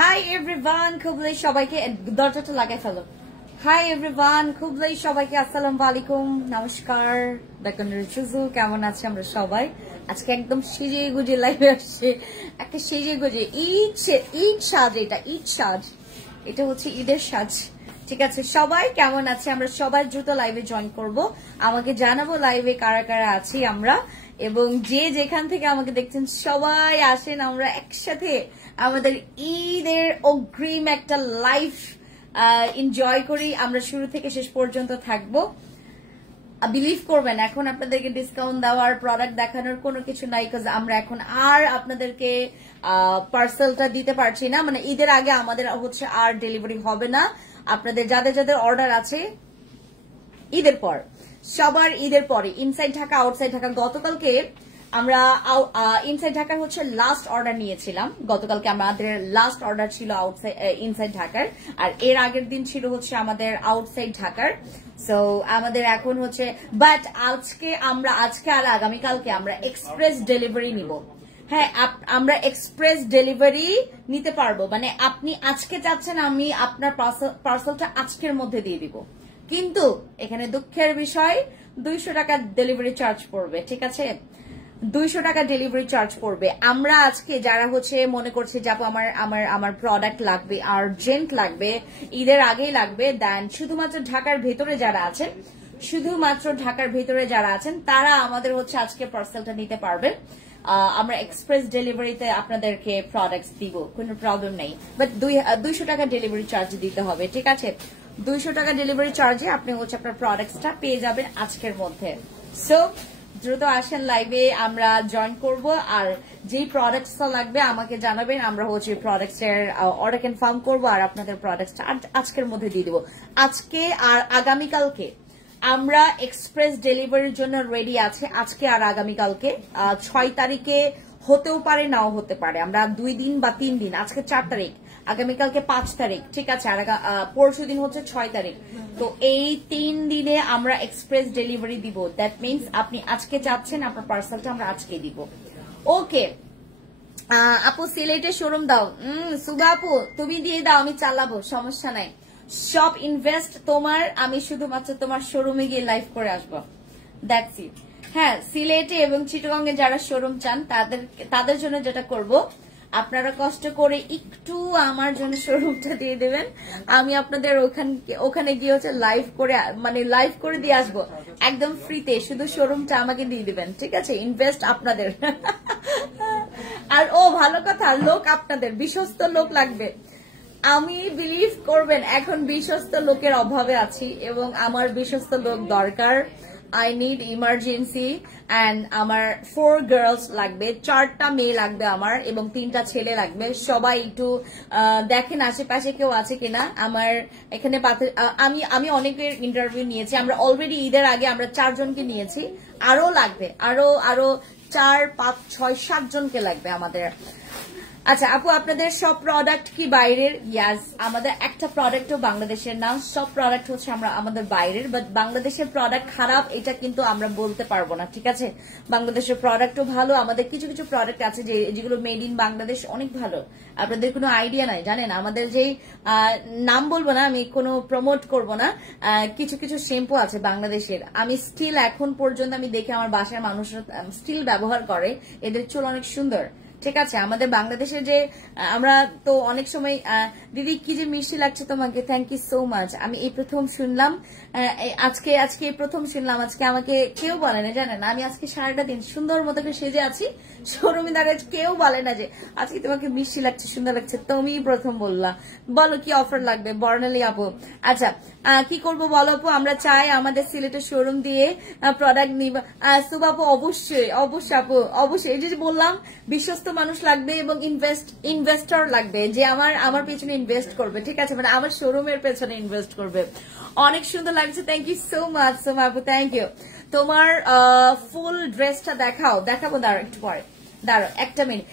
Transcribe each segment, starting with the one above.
Hi everyone খুবলাই সবাইকে দরজাটা লাগাই ফেলো। হাই এভরিওয়ান খুবলাই সবাইকে আসসালামু আলাইকুম, নমস্কার। সুজু কেমন আছে? আমরা সবাই আজকে একদম সেজে গুজে লাইভে আসছে, একটা সেজে গুজে ঈদ সাজ, ঈদ সাজ, এটা হচ্ছে ঈদের সাজ। ঠিক আছে, সবাই কেমন আছে? আমরা সবাই দ্রুত লাইভে জয়েন করব, আমাকে জানাবো লাইভে কারা কারা আছি আমরা, এবং যে যেখান থেকে আমাকে দেখছেন সবাই আসেন, আমরা একসাথে আমাদের ঈদের অগ্রিম একটা লাইভ এনজয় করি। আমরা শুরু থেকে শেষ পর্যন্ত থাকবো। বিলিভ করবেন এখন আপনাদেরকে ডিসকাউন্ট দেওয়ার, প্রোডাক্ট দেখানোর কোনো কিছু নাই, বিকজ আমরা এখন আর আপনাদেরকে পার্সেলটা দিতে পারছি না। মানে ঈদের আগে আমাদের হচ্ছে আর ডেলিভারি হবে না। আপনাদের যাদের যাদের অর্ডার আছে ঈদের পর, সবার ঈদের পরে, ইনসাইড ঢাকা আউটসাইড ঢাকা, গতকালকে আমরা ইনসাইড ঢাকার হচ্ছে লাস্ট অর্ডার নিয়েছিলাম। গতকালকে আমাদের লাস্ট অর্ডার ছিল আউটসাইড ইনসাইড ঢাকার, আর এর আগের দিন ছিল হচ্ছে আমাদের আউটসাইড ঢাকার। সো আমাদের এখন হচ্ছে, বাট আজকে আর আগামীকালকে আমরা এক্সপ্রেস ডেলিভারি নিব। হ্যাঁ, আমরা এক্সপ্রেস ডেলিভারি নিতে পারবো, মানে আপনি আজকে চাচ্ছেন, আমি আপনার পার্সেলটা আজকের মধ্যে দিয়ে দিব, কিন্তু এখানে দুঃখের বিষয় 200 টাকা ডেলিভারি চার্জ পড়বে। ঠিক আছে, 200 টাকা ডেলিভারি চার্জ পড়বে। আমরা আজকে যারা হচ্ছে মনে করছে যে আমার প্রোডাক্ট লাগবে, আর্জেন্ট লাগবে, ঈদের আগেই লাগবে, দেন শুধুমাত্র ঢাকার ভেতরে যারা আছেন তারা আমাদের হচ্ছে আজকে পার্সেলটা নিতে পারবেন। আমরা এক্সপ্রেস ডেলিভারিতে আপনাদেরকে প্রোডাক্টস দিব, কোনো প্রবলেম নেই, বাট 200 টাকা ডেলিভারি চার্জ দিতে হবে। ঠিক আছে, 200 টাকা ডেলিভারি চার্জে আপনি হচ্ছে আপনার প্রোডাক্টসটা পেয়ে যাবেন আজকের মধ্যে। সো দ্রুত আসেন লাইভে, আমরা জয়েন করব, আর যেই প্রোডাক্টসটা লাগবে আমাকে জানাবেন, আমরা হচ্ছে প্রোডাক্টস এর অর্ডার কনফার্ম করবো, আর আপনাদের প্রোডাক্টসটা আজকের মধ্যে দিয়ে দিব। আজকে আর আগামীকালকে আমরা এক্সপ্রেস ডেলিভারির জন্য রেডি আছে, আজকে আর আগামীকালকে। 6 তারিখে হতেও পারে, নাও হতে পারে, আমরা 2 দিন বা 3 দিন, আজকে 4 তারিখ, আগামীকালকে 5 তারিখ, ঠিক আছে, আর পরশু দিন হচ্ছে 6 তারিখ। তো এই 3 দিনে আমরা এক্সপ্রেস ডেলিভারি দিব। দ্যাট মিনস আপনি আজকে চাচ্ছেন, আপনার পার্সেলটা আমরা আজকে দিব। ওকে আপু, সিলেটে শোরুম দাও। সুগা আপু, তুমি দিয়ে দাও, আমি চালাবো, সমস্যা নাই। সব ইনভেস্ট তোমার, আমি শুধুমাত্র তোমার শোরুমে গিয়ে লাইভ করে আসবো, দ্যাটস ইট। হ্যাঁ, সিলেটে এবং চিটাগং এ যারা শোরুম চান তাদের জন্য যেটা করব, আপনারা কষ্ট করে একটু আমার জন্য শোরুমটা দিয়ে দেবেন, আমি আপনাদের ওখানে গিয়ে হচ্ছে লাইভ করে দিয়ে আসবো একদম ফ্রিতে, শুধু শোরুমটা আমাকে দিয়ে দিবেন। ঠিক আছে, ইনভেস্ট আপনাদের। আর ভালো কথা, লোক আপনাদের, বিশ্বস্ত লোক লাগবে। আমি বিলিভ করবেন এখন বিশ্বস্ত লোকের অভাবে আছি, এবং আমার বিশ্বস্ত লোক দরকার। আই নিড ইমার্জেন্সি, অ্যান্ড আমার 4 গার্লস লাগবে, 4টা মেয়ে লাগবে আমার, এবং 3টা ছেলে লাগবে। সবাই একটু দেখেন আশেপাশে কেউ আছে কিনা আমার এখানে। আমি অনেকের ইন্টারভিউ নিয়েছি, আমরা অলরেডি ঈদের আগে আমরা 4 জনকে নিয়েছি, আরো লাগবে, আরো 4, 5, 6, 7 জনকে লাগবে আমাদের। আচ্ছা আপু, আপনাদের সব প্রোডাক্ট কি বাইরের? ইয়াস, আমাদের একটা প্রোডাক্টও বাংলাদেশের না, সব প্রোডাক্ট হচ্ছে আমাদের বাইরের। বাট বাংলাদেশের প্রোডাক্ট খারাপ এটা কিন্তু আমরা বলতে পারবো না। ঠিক আছে, বাংলাদেশের প্রোডাক্টও ভালো, আমাদের কিছু কিছু প্রোডাক্ট আছে যেগুলো মেড ইন বাংলাদেশ, অনেক ভালো। আপনাদের কোনো আইডিয়া নাই, জানেন আমাদের যেই নাম বলবো না, আমি কোনো প্রমোট করব না, কিছু কিছু শ্যাম্পু আছে বাংলাদেশের, আমি স্টিল এখন পর্যন্ত আমি দেখি আমার বাসার মানুষরা স্টিল ব্যবহার করে, এদের চুল অনেক সুন্দর। ঠিক আছে, আমাদের বাংলাদেশে যে আমরা তো অনেক সময়, দিদি কি যে মিষ্টি লাগছে তোমাকে, থ্যাংক ইউ সো মাচ। আমি এই প্রথম শুনলাম, আজকে প্রথম শুনলাম, আজকে আমাকে কেউ বলে না, জানেন আমি আজকে সারাটা দিন সুন্দর মতো করে সেজে আছি শোরুমে দাঁড়িয়ে, কেউ বলে না যে আজকে তোমাকে মিষ্টি লাগছে, সুন্দর লাগছে, তুমি প্রথম বললা। বলো কি অফার লাগবে বর্ণালী আপু? আচ্ছা, কি করবো বলো আপু, আমরা চাই আমাদের সিলেটের শোরুম দিয়ে প্রোডাক্ট নিবা। সুবা আপু, অবশ্যই আপু, অবশ্যই। এই যে বললাম, বিশ্বস্ত মানুষ লাগবে এবং ইনভেস্টর লাগবে, যে আমার পেছনে ইনভেস্ট করবে। ঠিক আছে, মানে আমার শোরুমের পেছনে ইনভেস্ট করবে। অনেক সুন্দর লাগছে, thank you so much Soma আপু, থ্যাংক ইউ। তোমার ফুল ড্রেসটা দেখাবো, দাঁড়াও একটু পরে, দাঁড়াও একটা মিনিট।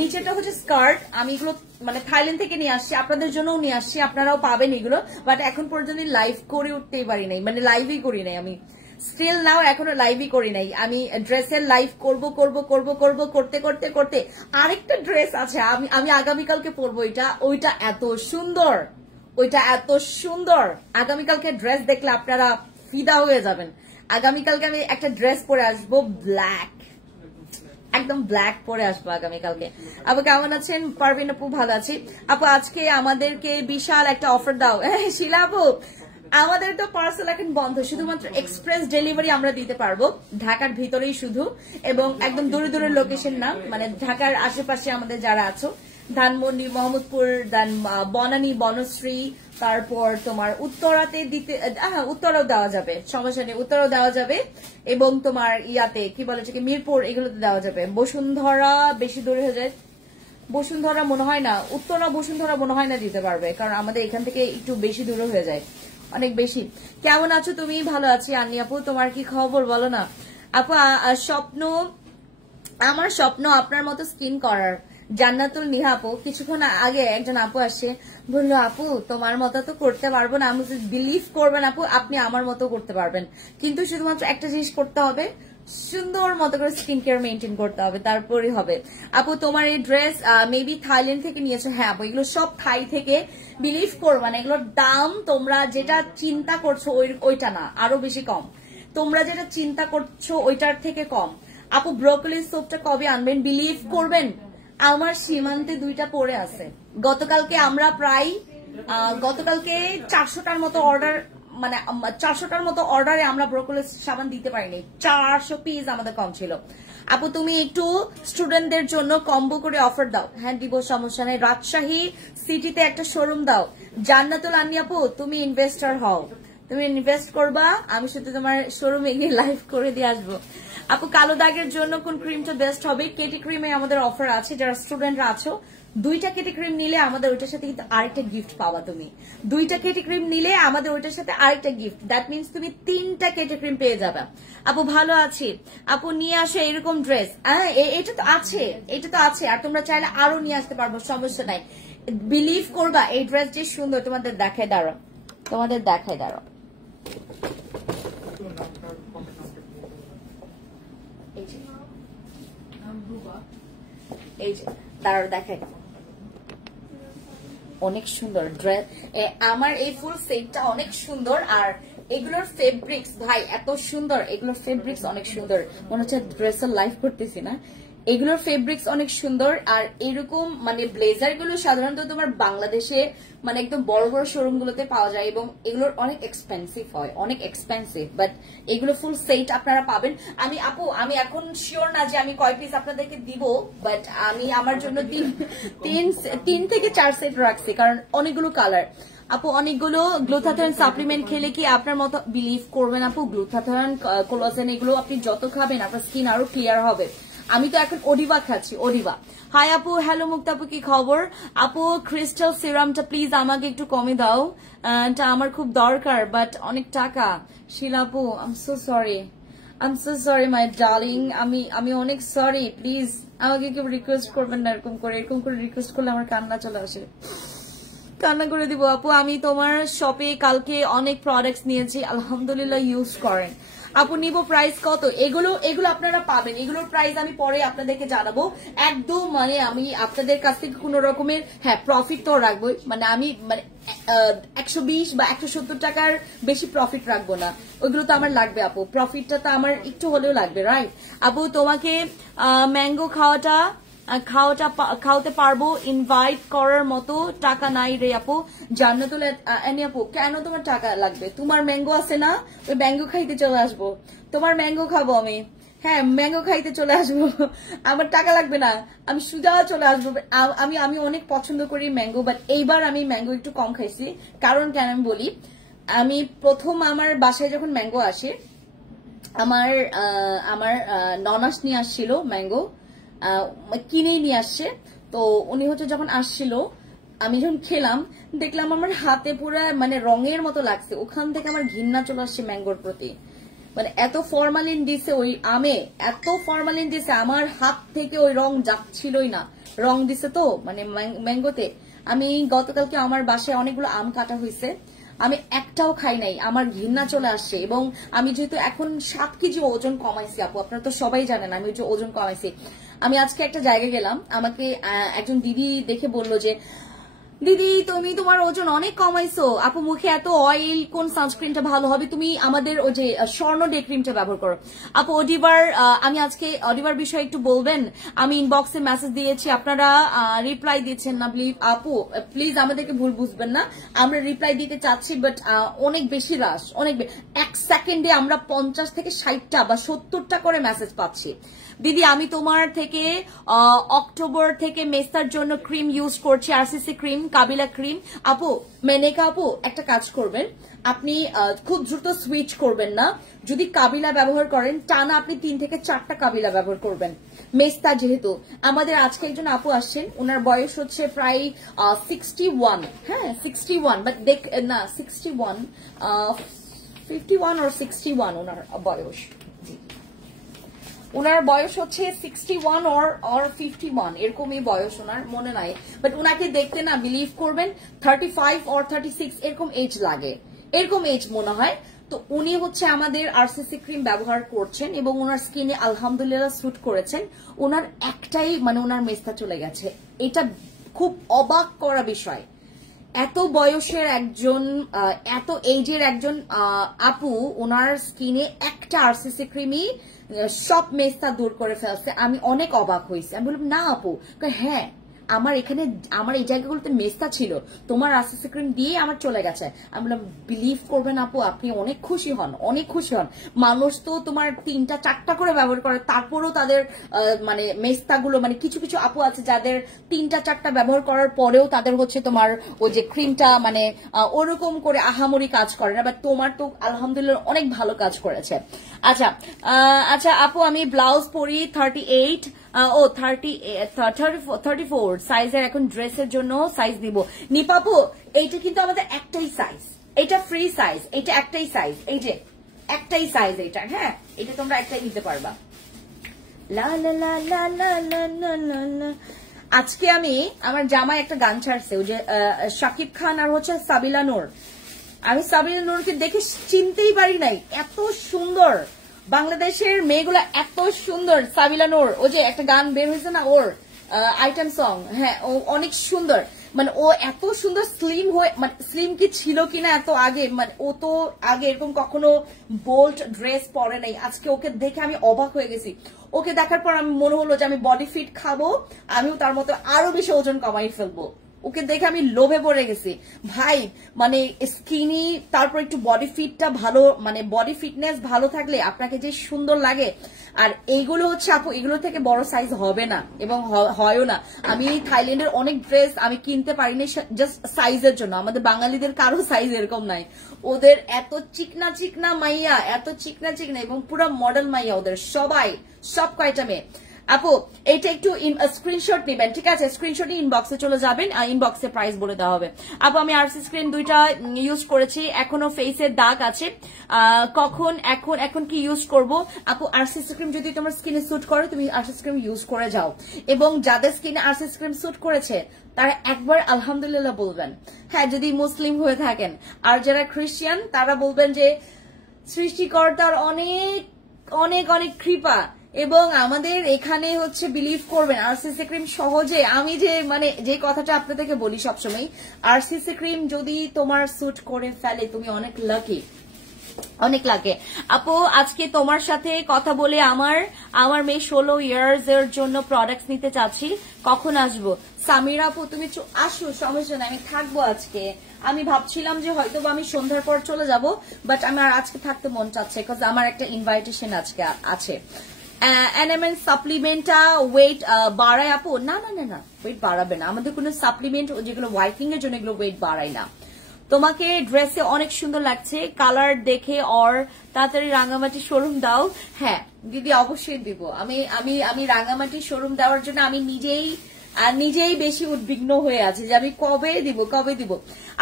নিচেটা হচ্ছে স্কার্ট, আমি এগুলো মানে থাইল্যান্ড থেকে নিয়ে আসছি, আপনাদের জন্যও নিয়ে আসছি, আপনারাও পাবেন এগুলো, বাট এখন পর্যন্ত লাইভ করে উঠতেই পারি নাই, মানে লাইভই করি নাই আমি। স্টিল নাও এখনো লাইভই করি নাই। আমি ড্রেসের লাইভ করব করতে করতে করতে আরেকটা ড্রেস আছে, আমি আগামীকালকে পরবো। ওইটা এত সুন্দর, আগামীকালকে ড্রেস দেখলে আপনারা ফিদা হয়ে যাবেন। আগামীকালকে আমি একটা ড্রেস পরে আসবো, ব্ল্যাক, একদম ব্ল্যাক পরে আসবো আগামীকালকে। আপু কেমন আছেন? পারভিন আপু ভালো আছি। আপু আজকে আমাদেরকে বিশাল একটা অফার দাও। শিলা আপু আমাদের তো পার্সেল এখন বন্ধ, শুধুমাত্র এক্সপ্রেস ডেলিভারি আমরা দিতে পারবো ঢাকার ভিতরেই শুধু, এবং একদম দূরে দূরের লোকেশন না, মানে ঢাকার আশেপাশে আমাদের যারা আছো, ধানমন্ডি, মোহাম্মদপুর, বনানী, বনশ্রী, তারপর তোমার উত্তরাতে দিতে, হ্যাঁ উত্তরাও দেওয়া যাবে, সমস্যা নেই, উত্তরাও দেওয়া যাবে, এবং তোমার ইয়াতে কি বলে মিরপুর, এগুলোতে দেওয়া যাবে। বসুন্ধরা বেশি দূরে হয়ে যায়, বসুন্ধরা মনে হয় না, উত্তরা বসুন্ধরা মনে হয় না দিতে পারবে, কারণ আমাদের এখান থেকে একটু বেশি দূরে হয়ে যায়, অনেক বেশি। কেমন আছো তুমি? ভালো আছি। আন্নি আপু তোমার কি খবর বলো না? আপু আমার স্বপ্ন আপনার মতো স্কিন করার। জান্নাতুল নিহা আপু, কিছুক্ষণ আগে একজন আপু আসে বললো, আপু তোমার মতো তো করতে পারবো না। আমি বিলিভ করবেন আপু, আপনি আমার মতো করতে পারবেন, কিন্তু শুধুমাত্র একটা জিনিস করতে হবে, সুন্দর মতো করে স্কিন কেয়ার মেনটেন করতে হবে, তারপরে হবে। আপু তোমার এই ড্রেস মেবি থাইল্যান্ড থেকে নিয়েছো? হ্যাঁ আপু, এগুলো সব থাই থেকে। বিলিভ করবে না, এগুলোর দাম তোমরা যেটা চিন্তা করছো ওইটা না, আরো বেশি কম। তোমরা যেটা চিন্তা করছো ওইটার থেকে কম। আপু ব্রোকলি সোপটা কবে আনবেন? বিলিভ করবেন আমার সীমান্তে 2টা পড়ে আছে। গতকালকে 400টার মতো অর্ডার, মানে 400টার মতো অর্ডারে আমরা ব্রোকলি সাবান দিতে পারিনি, 400 পিস আমাদের কম ছিল। আপু তুমি একটু স্টুডেন্টদের জন্য কম্বো করে অফার দাও। হ্যাঁ দিব, সমস্যা নেই। রাজশাহী সিটিতে একটা শোরুম দাও। জান্নাতুল আন্নি আপু তুমি ইনভেস্টর হও, তুমি ইনভেস্ট করবা, আমি শুধু তোমার শোরুমে গিয়ে লাইভ করে দিয়ে আসবো। আপু কালো দাগের জন্য কোন ক্রিমটা বেস্ট হবে? কেটি ক্রিমে আমাদের অফার আছে, যারা স্টুডেন্টরা আছো 2টা কেটি ক্রিম নিলে আমাদের ওইটার সাথে কিন্তু আরেকটা গিফট পাবা। তুমি 2টা কেটি ক্রিম নিলে আমাদের ওইটার সাথে আরেকটা গিফট, দ্যাট মিনস তুমি 3টা কেটি ক্রিম পেয়ে যাবে। আপু ভালো আছি। আপু নিয়ে আসো এরকম ড্রেস, এটা তো আছে, আর তোমরা চাইলে আরো নিয়ে আসতে পারবো, সমস্যা নাই। বিলিভ করবা এই ড্রেস যে সুন্দর, তোমাদের দেখায় দাঁড়াও। এই যে দাঁড়াও দেখায়, অনেক সুন্দর ড্রেস। আমার এই ফুল সেটটা অনেক সুন্দর, আর এগুলোর ফেব্রিক্স ভাই এত সুন্দর, এগুলোর ফেব্রিক্স অনেক সুন্দর, মনে হচ্ছে ড্রেসের লাইভ করতেছি না। এগুলোর ফেব্রিক্স অনেক সুন্দর, আর এরকম মানে ব্লেজার গুলো সাধারণত তোমার বাংলাদেশে মানে একদম বড় বড় শোরুম গুলোতে পাওয়া যায়, এবং এগুলোর অনেক এক্সপেন্সিভ হয়, অনেক এক্সপেন্সিভ, বাট এগুলো ফুল সেট আপনারা পাবেন। আমি এখন শিওর না যে আমি কয় পিস আপনাদেরকে দিব, বাট আমি আমার জন্য 3 থেকে 4 সেট রাখছি, কারণ অনেকগুলো কালার। আপু অনেকগুলো গ্লুথাথিয়ন সাপ্লিমেন্ট খেলে কি আপনার মতো বিলিভ করবেন আপু, গ্লুথাথিয়ন, কোলাজেন এগুলো আপনি যত খাবেন আপনার স্কিন আরো ক্লিয়ার হবে। আমি তো এখন ওডিভা খাচ্ছি, ওডিভা। হাই আপু, হ্যালো মুক্তা আপু, কি খবর? আপু ক্রিস্টাল সিরামটা প্লিজ আমাকে একটু কমে দাও, এটা আমার খুব দরকার, বাট অনেক টাকা। শিলা আপু I am so sorry my darling, আমি অনেক সরি, প্লিজ আমাকে কেউ রিকোয়েস্ট করবেন না এরকম করে রিকোয়েস্ট করলে আমার কান্না চলে আসে, কান্না করে দিব। আপু আমি তোমার শপে কালকে অনেক প্রোডাক্টস নিয়েছি, আলহামদুলিল্লাহ ইউজ করেন। আপু নিব, প্রাইস কত? এগুলো আপনারা পাবেন, এগুলোর প্রাইস আমি পরে আপনাদেরকে জানাবো একদম। মানে আমি আপনাদের কাছ থেকে কোন রকমের প্রফিট তো রাখবোই, মানে আমি 120 বা 170 টাকার বেশি প্রফিট রাখবো না, ওইগুলো তো আমার লাগবে আপু, প্রফিটটা তো আমার একটু হলেও লাগবে, রাইট? আপু তোমাকে ম্যাঙ্গো খাওয়াতে পারবো, ইনভাইট করার মতো টাকা নাই রে আপু। জান্নাতুল আপু কেন তোমার টাকা লাগবে? তোমার ম্যাঙ্গো আছে না, ওই ম্যাঙ্গো খাইতে চলে আসবো, তোমার ম্যাঙ্গো খাবো আমি। হ্যাঁ ম্যাঙ্গো খাইতে চলে আসবো, আমার টাকা লাগবে না, আমি সুজা চলে আসবো। আমি অনেক পছন্দ করি ম্যাঙ্গো, বাট এইবার আমি ম্যাঙ্গো একটু কম খাইছি, কারণ কেন আমি বলি। আমি প্রথম আমার বাসায় যখন ম্যাঙ্গো আসে, আমার ননাস নিয়ে আসছিল ম্যাঙ্গো, কিনেই নিয়ে আসছে। তো উনি হচ্ছে যখন আসছিল, আমি যখন খেলাম দেখলাম আমার হাতে পুরো মানে রঙের মতো লাগছে, ওখান থেকে আমার ঘৃণা চলে আসছে ম্যাঙ্গোর প্রতি। মানে এত ফরমালিন দিছে ওই আমে, এত ফরমালিন দিছে, আমার হাত থেকে ওই রং যাচ্ছিলই না, রং দিছে তো মানে ম্যাঙ্গোতে। আমি গতকালকে আমার বাসায় অনেকগুলো আম কাটা হয়েছে, আমি একটাও খাই নাই, আমার ঘৃণা চলে আসছে। এবং আমি যেহেতু এখন 7 কেজি ওজন কমাইছি আপু, আপনারা তো সবাই জানেন আমি যে ওজন কমাইছি। আমি আজকে একটা জায়গায় গেলাম, আমাকে একজন দিদি দেখে বলল যে দিদি তুমি তোমার ওজন অনেক কমাইছো আপু, মুখে এত অয়েল, কোন সানস্ক্রিনটা ভালো হবে, তুমি আমাদের ওই যে স্বর্ণ ডে ক্রিমটা ব্যবহার করো। আপু অডিভার, আমি আজকে অডিভার বিষয়ে একটু বলবেন, আমি ইনবক্সে মেসেজ দিয়েছি, আপনারা রিপ্লাই দিচ্ছেন না। আপু প্লিজ আমাদেরকে ভুল বুঝবেন না, আমরা রিপ্লাই দিতে চাচ্ছি, বাট অনেক বেশি রাশ, অনেক এক সেকেন্ডে আমরা 50 থেকে 60টা বা 70টা করে মেসেজ পাচ্ছি। দিদি আমি তোমার থেকে অক্টোবর থেকে মেস্তার জন্য ক্রিম ইউজ করছি, আরসিসি ক্রিম, কাবিলা ক্রিম। আপু মেনেকা আপু একটা কাজ করবেন, আপনি খুব দ্রুত সুইচ করবেন না, যদি কাবিলা ব্যবহার করেন টানা আপনি 3 থেকে 4টা কাবিলা ব্যবহার করবেন। মেস্তা যেহেতু আমাদের আজকে একজন আপু আসছেন, ওনার বয়স হচ্ছে প্রায় 61, হ্যাঁ 61, বাট দেখ না 61 51 or 61 ওনার বয়স, ওনার বয়স হচ্ছে 61 or 51 এরকমই বয়স, ওনার মনে নাই, বাট ওনাকে দেখতে না বিলিভ করবেন 35 or 36 এরকম এজ লাগে, এরকম এজ মনে হয়। তো উনি হচ্ছে আমাদের আরসিসি ক্রিম ব্যবহার করছেন এবং ওনার স্কিনে আলহামদুলিল্লাহ স্যুট করেছেন, ওনার একটাই মানে ওনার মেস্তা চলে গেছে। এটা খুব অবাক করা বিষয়, এত বয়সের একজন, এত এজের একজন আপু ওনার স্কিনে একটা আরসিসি ক্রিমই সব মেস্তা দূর করে ফেলছে। আমি অনেক অবাক হয়েছি, আমি বললাম না আপু, হ্যাঁ আমার এখানে আমার এই জায়গাগুলোতে মেস্তা ছিল, তোমার আরসিসি ক্রিম দিয়ে আমার চলে গেছে। আমি বললাম বিলিভ করবেন আপু, আপনি অনেক খুশি হন, অনেক খুশি হন। মানুষ তো তোমার 3টা 4টা করে ব্যবহার করে, তারপরেও তাদের মানে মেস্তাগুলো, মানে কিছু কিছু আপু আছে যাদের 3টা 4টা ব্যবহার করার পরেও তাদের হচ্ছে তোমার ওই যে ক্রিমটা মানে ওরকম করে আহামরি কাজ করে না, বাট তোমার তো আলহামদুলিল্লাহ অনেক ভালো কাজ করেছে। আচ্ছা আচ্ছা আপু আমি ব্লাউজ পরি 38 ও 34 সাইজের, এখন ড্রেসের জন্য সাইজ দিব। নিপাপু এইটা কিন্তু আমাদের একটাই সাইজ, এটা ফ্রি সাইজ, এটা একটাই সাইজ, এই যে একটাই সাইজ এটা, হ্যাঁ এটা তোমরা একটাই নিতে পারবা। লা লা লা লা লা লা লা লা। আজকে আমি আমার জামাই একটা গান ছাড়ছে, ওই যে শাকিব খান আর হচ্ছে সাবিলা নূর, আমি সাবিলা নূরকে দেখে চিনতেই পারি নাই, এত সুন্দর, বাংলাদেশের মেয়েগুলা এত সুন্দর। সাবিলা নূর ওই যে একটা গান বের হয়েছে না ওর আইটেম সং, হ্যাঁ ও অনেক সুন্দর, মানে ও এত সুন্দর স্লিম হয়ে, মানে স্লিম কি ছিল কিনা এত আগে, মানে ও তো আগে এরকম কখনো বোল্ড ড্রেস পরে নাই। আজকে ওকে দেখে আমি অবাক হয়ে গেছি, ওকে দেখার পর আমি মনে হলো যে আমি বডি ফিট খাবো, আমিও তার মতো আরো বেশি ওজন কমাই ফেলবো। ওকে দেখে আমি লোভে পড়ে গেছি ভাই, মানে স্কিনি, তারপর একটু বডি ফিটটা ভালো, মানে বডি ফিটনেস ভালো থাকলে আপনাকে যে সুন্দর লাগে। আর এইগুলো হচ্ছে আপু, এগুলো থেকে বড় সাইজ হবে না এবং হয়ও না। আমি থাইল্যান্ডের অনেক ড্রেস আমি কিনতে পারিনি জাস্ট সাইজের জন্য, আমাদের বাঙালিদের কারো সাইজ এরকম নাই, ওদের এত চিকনা চিকনা মাইয়া, এত চিকনা চিকনা এবং পুরো মডেল মাইয়া ওদের সবাই, সব কয়টা মেয়ে। আপু এটা একটু স্ক্রিনশট নেবেন, ঠিক আছে, স্ক্রিনশটে ইনবক্সে চলে যাবেন, ইনবক্সে প্রাইস বলে দেওয়া হবে। আপু আমি আরসি স্ক্রিন 2টা ইউজ করেছি, এখনো ফেসের দাগ আছে, এখন কি ইউজ করব? আপু আরসি স্ক্রিন যদি তোমার স্কিনে স্যুট করে তুমি আরসি স্ক্রিন ইউজ করে যাও, এবং যাদের স্কিনে আরসি স্ক্রিন স্যুট করেছে তারা একবার আলহামদুলিল্লাহ বলবেন, হ্যাঁ যদি মুসলিম হয়ে থাকেন। আর যারা খ্রিস্টান তারা বলবেন যে সৃষ্টিকর্তার অনেক অনেক অনেক কৃপা, এবং আমাদের এখানে হচ্ছে বিলিভ করবেন আরসিসি ক্রিম সহজে, আমি যে মানে যে কথাটা আপনাদেরকে বলি সবসময়, আরসিসি ক্রিম যদি তোমার স্যুট করে ফেলে তুমি অনেক লাকি, অনেক লাগে। আপু আজকে তোমার সাথে কথা বলে আমার মেয়ে 16 ইয়ার্স এর জন্য প্রোডাক্টস নিতে চাচ্ছি, কখন আসবো? সামিরা আপু তুমি আসো, সমস্যা নাই, আমি থাকবো আজকে। আমি ভাবছিলাম যে হয়তো আমি সন্ধ্যার পর চলে যাব, বাট আমার আজকে থাকতে মন চাচ্ছে, বিকজ আমার একটা ইনভাইটেশন আজকে আছে। এনএমএন সাপ্লিমেন্টটা ওয়েট বাড়ায় আপু? না না না না, ওয়েট বাড়াবে না, আমাদের কোনো সাপ্লিমেন্ট যেগুলো হোয়াইটনিং এর জন্য এগুলো ওয়েট বাড়ায় না। তোমাকে ড্রেসে অনেক সুন্দর লাগছে, কালার দেখে অর তাড়াতাড়ি রাঙামাটি শোরুম দাও। হ্যাঁ দিদি অবশ্যই দিব, আমি রাঙামাটি শোরুম দেওয়ার জন্য আমি নিজেই বেশি উদ্বিগ্ন হয়ে আছি যে আমি কবে দিব।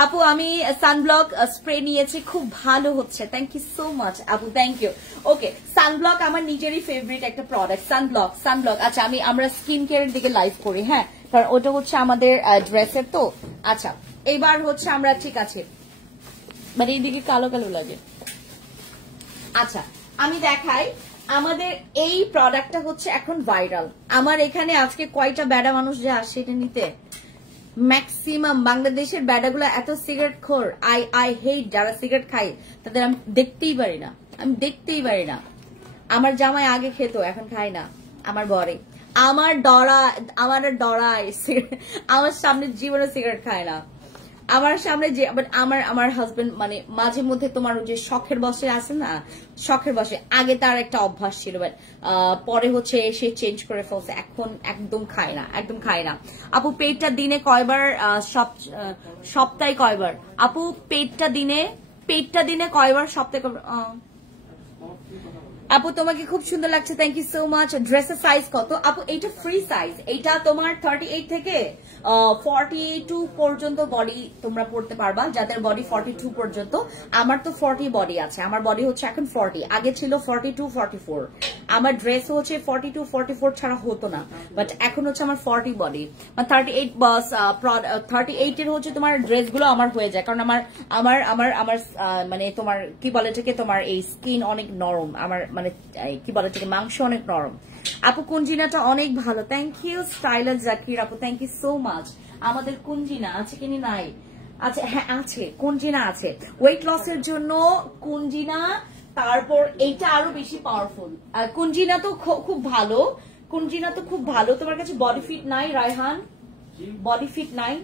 আপু আমি সানব্লক স্প্রে নিয়েছি, খুব ভালো হচ্ছে, থ্যাংক ইউ সো মাচ আপু, থ্যাংক ইউ। ওকে সানব্লক আমার নিজেরই ফেভারিট একটা প্রোডাক্ট, সানব্লক। আচ্ছা আমরা স্কিন কেয়ারের দিকে লাইভ করি, হ্যাঁ কারণ ওটা হচ্ছে আমাদের ড্রেসের তো। আচ্ছা এবার হচ্ছে আমরা ঠিক আছে মানে এইদিকে কালো কালো লাগে। আচ্ছা আমি দেখাই, আমাদের এই প্রোডাক্টটা হচ্ছে এখন ভাইরাল। আমার এখানে আজকে কয়টা বেড়া মানুষ যে আসে এটা নিতে, ম্যাক্সিমাম বাংলাদেশের বেড়াগুলো এত সিগারেট খোর, আই হেট যারা সিগারেট খায়, তাদের আমি দেখতেই পারি না, আমি দেখতেই পারি না। আমার জামাই আগে খেত, এখন খায় না। আমার বরে আমার ডরায় আমার সামনে জীবনে সিগারেট খায় না, আমার সামনে যে আমার হাজবেন্ড মানে মাঝে মধ্যে তোমার যে শখের বসে আছে না, শখের বসে আগে তার একটা অভ্যাস ছিল, বাট পরে হচ্ছে সে চেঞ্জ করে ফেলছে, এখন একদম খায় না, একদম খায় না। আপু পেটটা দিনে কয়বার, সপ্তাহে কয়বার? আপু পেটটা দিনে কয়বার, সপ্তাহে কয়বার? আপু তোমাকে খুব সুন্দর লাগছে, থ্যাংক ইউ সো মাচ। ড্রেসের সাইজ কত আপু? এইটা ফ্রি সাইজ, এইটা তোমার 38 থেকে 42 পর্যন্ত বডি তোমরা পড়তে পারবা, যাদের বডি 42 পর্যন্ত। আমার তো 40 বডি আছে, আমার বডি হচ্ছে এখন 40, আগে ছিল 42 44। আমার ড্রেস হচ্ছে 42 44 ছাড়া হতো না, বাট এখন হচ্ছে আমার 40 বডি, 38 বাস 38 এর হচ্ছে তোমার ড্রেসগুলো আমার হয়ে যায়, কারণ আমার আমার আমার আমার মানে তোমার কি বলে এটাকে, তোমার এই স্কিন অনেক নরম, আমার মানে কি বলে এটাকে, মাংস অনেক নরম। আপু কুঞ্জিনাটা অনেক ভালো, থ্যাংক ইউ। স্টাইলার জাকির আপু থ্যাংক ইউ সো মাচ। আমাদের কুঞ্জিনা আছে কিনি নাই? আচ্ছা হ্যাঁ আছে, কুঞ্জিনা আছে ওয়েট লসের জন্য, কুঞ্জিনা। তারপর এইটা আরো বেশি পাওয়ারফুল, কুঞ্জিনা তো খুব ভালো, কুঞ্জিনা তো খুব ভালো। তোমার কাছে বডি ফিট নাই রায়হান? বডি ফিট নাই,